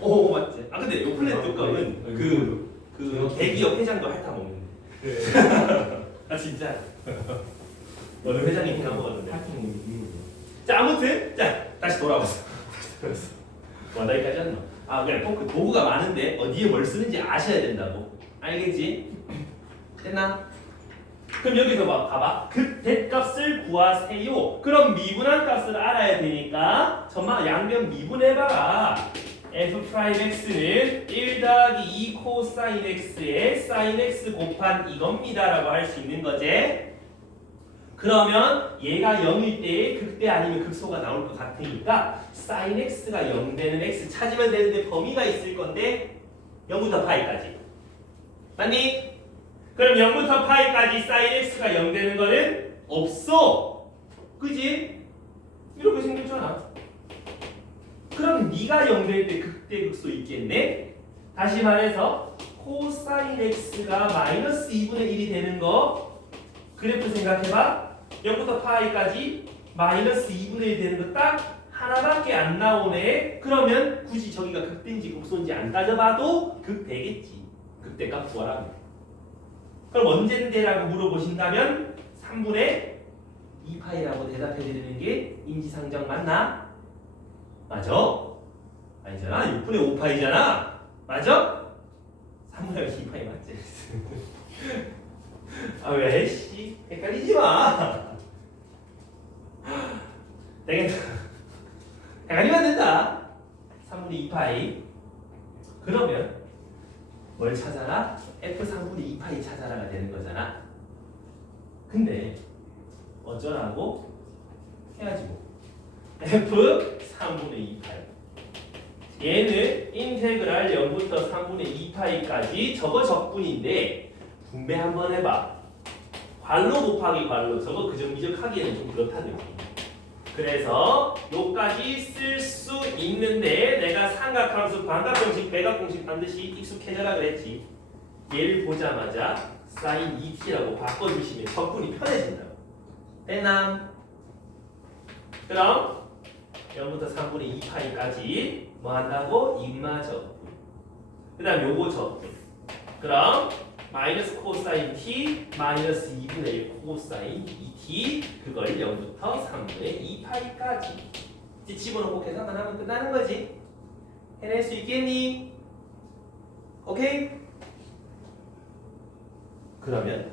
오 맞지. 아 근데 요플레 뚜껑은 그 대기업 회장도 핥아 먹는데. 아 진짜. 어느 회장이 그냥 먹었는데. 자 아무튼 자 다시 돌아왔어. 와다이까지 왔나? 아 그냥 도구가 많은데 어디에 뭘 쓰는지 아셔야 된다고. 알겠지? 됐나? 그럼 여기서 봐봐. 극대값을 구하세요. 그럼 미분한 값을 알아야 되니까 전마 양변 미분해봐라. f 프라임 x는 1 더하기 2 코사인 x에 사인 x 곱한 이겁니다 라고 할 수 있는 거지. 그러면 얘가 0일 때 극대 아니면 극소가 나올 것 같으니까 사인 x가 0 되는 x 찾으면 되는데 범위가 있을 건데 0부터 파이까지 맞니? 그럼 0부터 파이까지 사인 x가 0 되는 거는 없어. 그지? 이렇게 생겼잖아. 그럼 네가 0 될 때 극대 극소 있겠네? 다시 말해서 코사인 x가 마이너스 2분의 1이 되는 거 그래프 생각해봐. 0부터 파이까지 마이너스 2분의 1 되는 거 딱 하나밖에 안 나오네. 그러면 굳이 저기가 극대인지 극소인지 안 따져봐도 극대겠지. 그때값 구하라. 그럼 언젠데라고 물어보신다면 3분의 2파이라고 대답해 드리는 게 인지상정 맞나? 맞아? 아니잖아. 6분의 5파이잖아. 맞아? 3분의 2파이 맞지? 아 왜? 씨 헷갈리지 마. 되겠다. 헷갈리면 안 된다. 3분의 2파이. 그러면 뭘 찾아라? F 3분의 2파이 찾아라가 되는 거잖아. 근데 어쩌라고? 해야지 뭐. F 3분의 2파이. 얘는 인테그랄 0부터 3분의 2파이까지 저거 적분인데 분배 한번 해봐. 괄호 곱하기 괄호. 저거 그정미적 하기에는 좀 그렇다 느낌. 그래서 요까지 쓸 수 있는데 내가 삼각함수 반각공식 백악공식 반드시 익숙해져라 그랬지. 얘를 보자마자 sin 2t라고 바꿔주시면 적분이 편해진다고. 되나? 그럼 0부터 3분의 2파이까지 뭐 한다고? 인마 적분. 그 다음 요거 적분. 그럼 마이너스 코사인 t 마이너스 2분의 1 코사인 2t 그걸 0부터 3분의 2파이까지 집어넣고 계산만 하면 끝나는 거지. 해낼 수 있겠니? 오케이? 그러면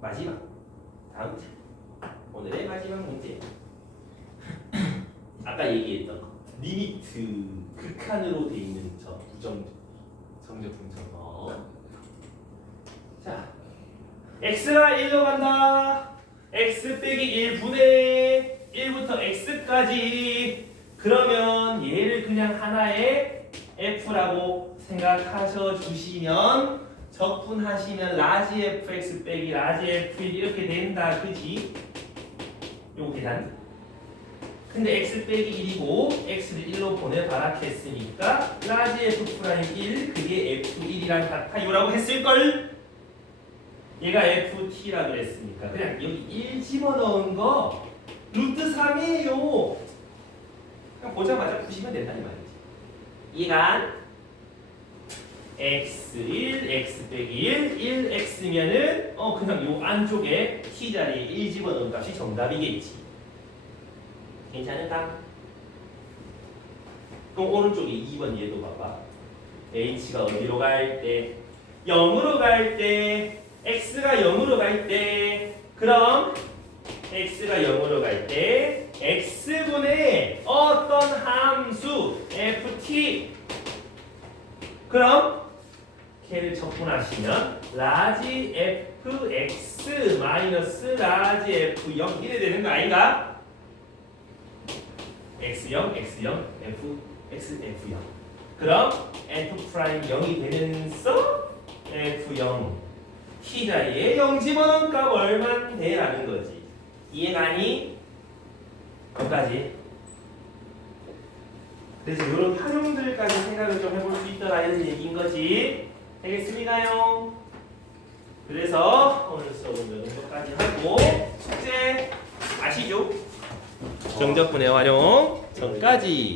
마지막 다음 문제. 오늘의 마지막 문제. 아까 얘기했던 거. 리미트 극한으로 돼 있는 저 부정 정적분 저거. 자, x가 1로 간다. x 빼기 1분의 1부터 x까지. 그러면 얘를 그냥 하나의 f라고 생각하셔 주시면 적분하시면 라지 fx 빼기 라지 f1 이렇게 된다. 그지? 요거 계산. 근데 x 빼기 1이고 x를 1로 보내봐라 했으니까 라지 f 프라임 1 그게 f1이랑 같아요라고 했을걸? 얘가 ft라 그랬으니까 그냥 여기 1 집어넣은 거 루트 3이에요. 그냥 보자마자 푸시면 된다는 말이지. 이해가? x1, x 빼기 1, 1x면은 그냥 요 안쪽에 t 자리에 1 집어넣은 값이 정답이겠지. 괜찮은가? 그럼 오른쪽에 2번 얘도 봐봐. h가 어디로 갈 때? 0으로 갈 때, x가 0으로 갈 때, 그럼 x가 0으로 갈 때 x분의 어떤 함수 ft 그럼 걔를 적분하시면 라지 fx 마이너스 라지 f0 이래 되는 거 아닌가? x0, x0, f, x, f0. 그럼 f 프라임 0이 되면서 f0 t 자리에 0 집어넣은 값 얼마인데 라는 거지. 이해가니? 여기까지. 그래서 이런 활용들까지 생각을 좀 해볼 수 있더라 이런 얘기인 거지. 되겠습니다요? 그래서 오늘 수업은 이 정도까지 하고 숙제 아시죠? 정적분의 활용 전까지.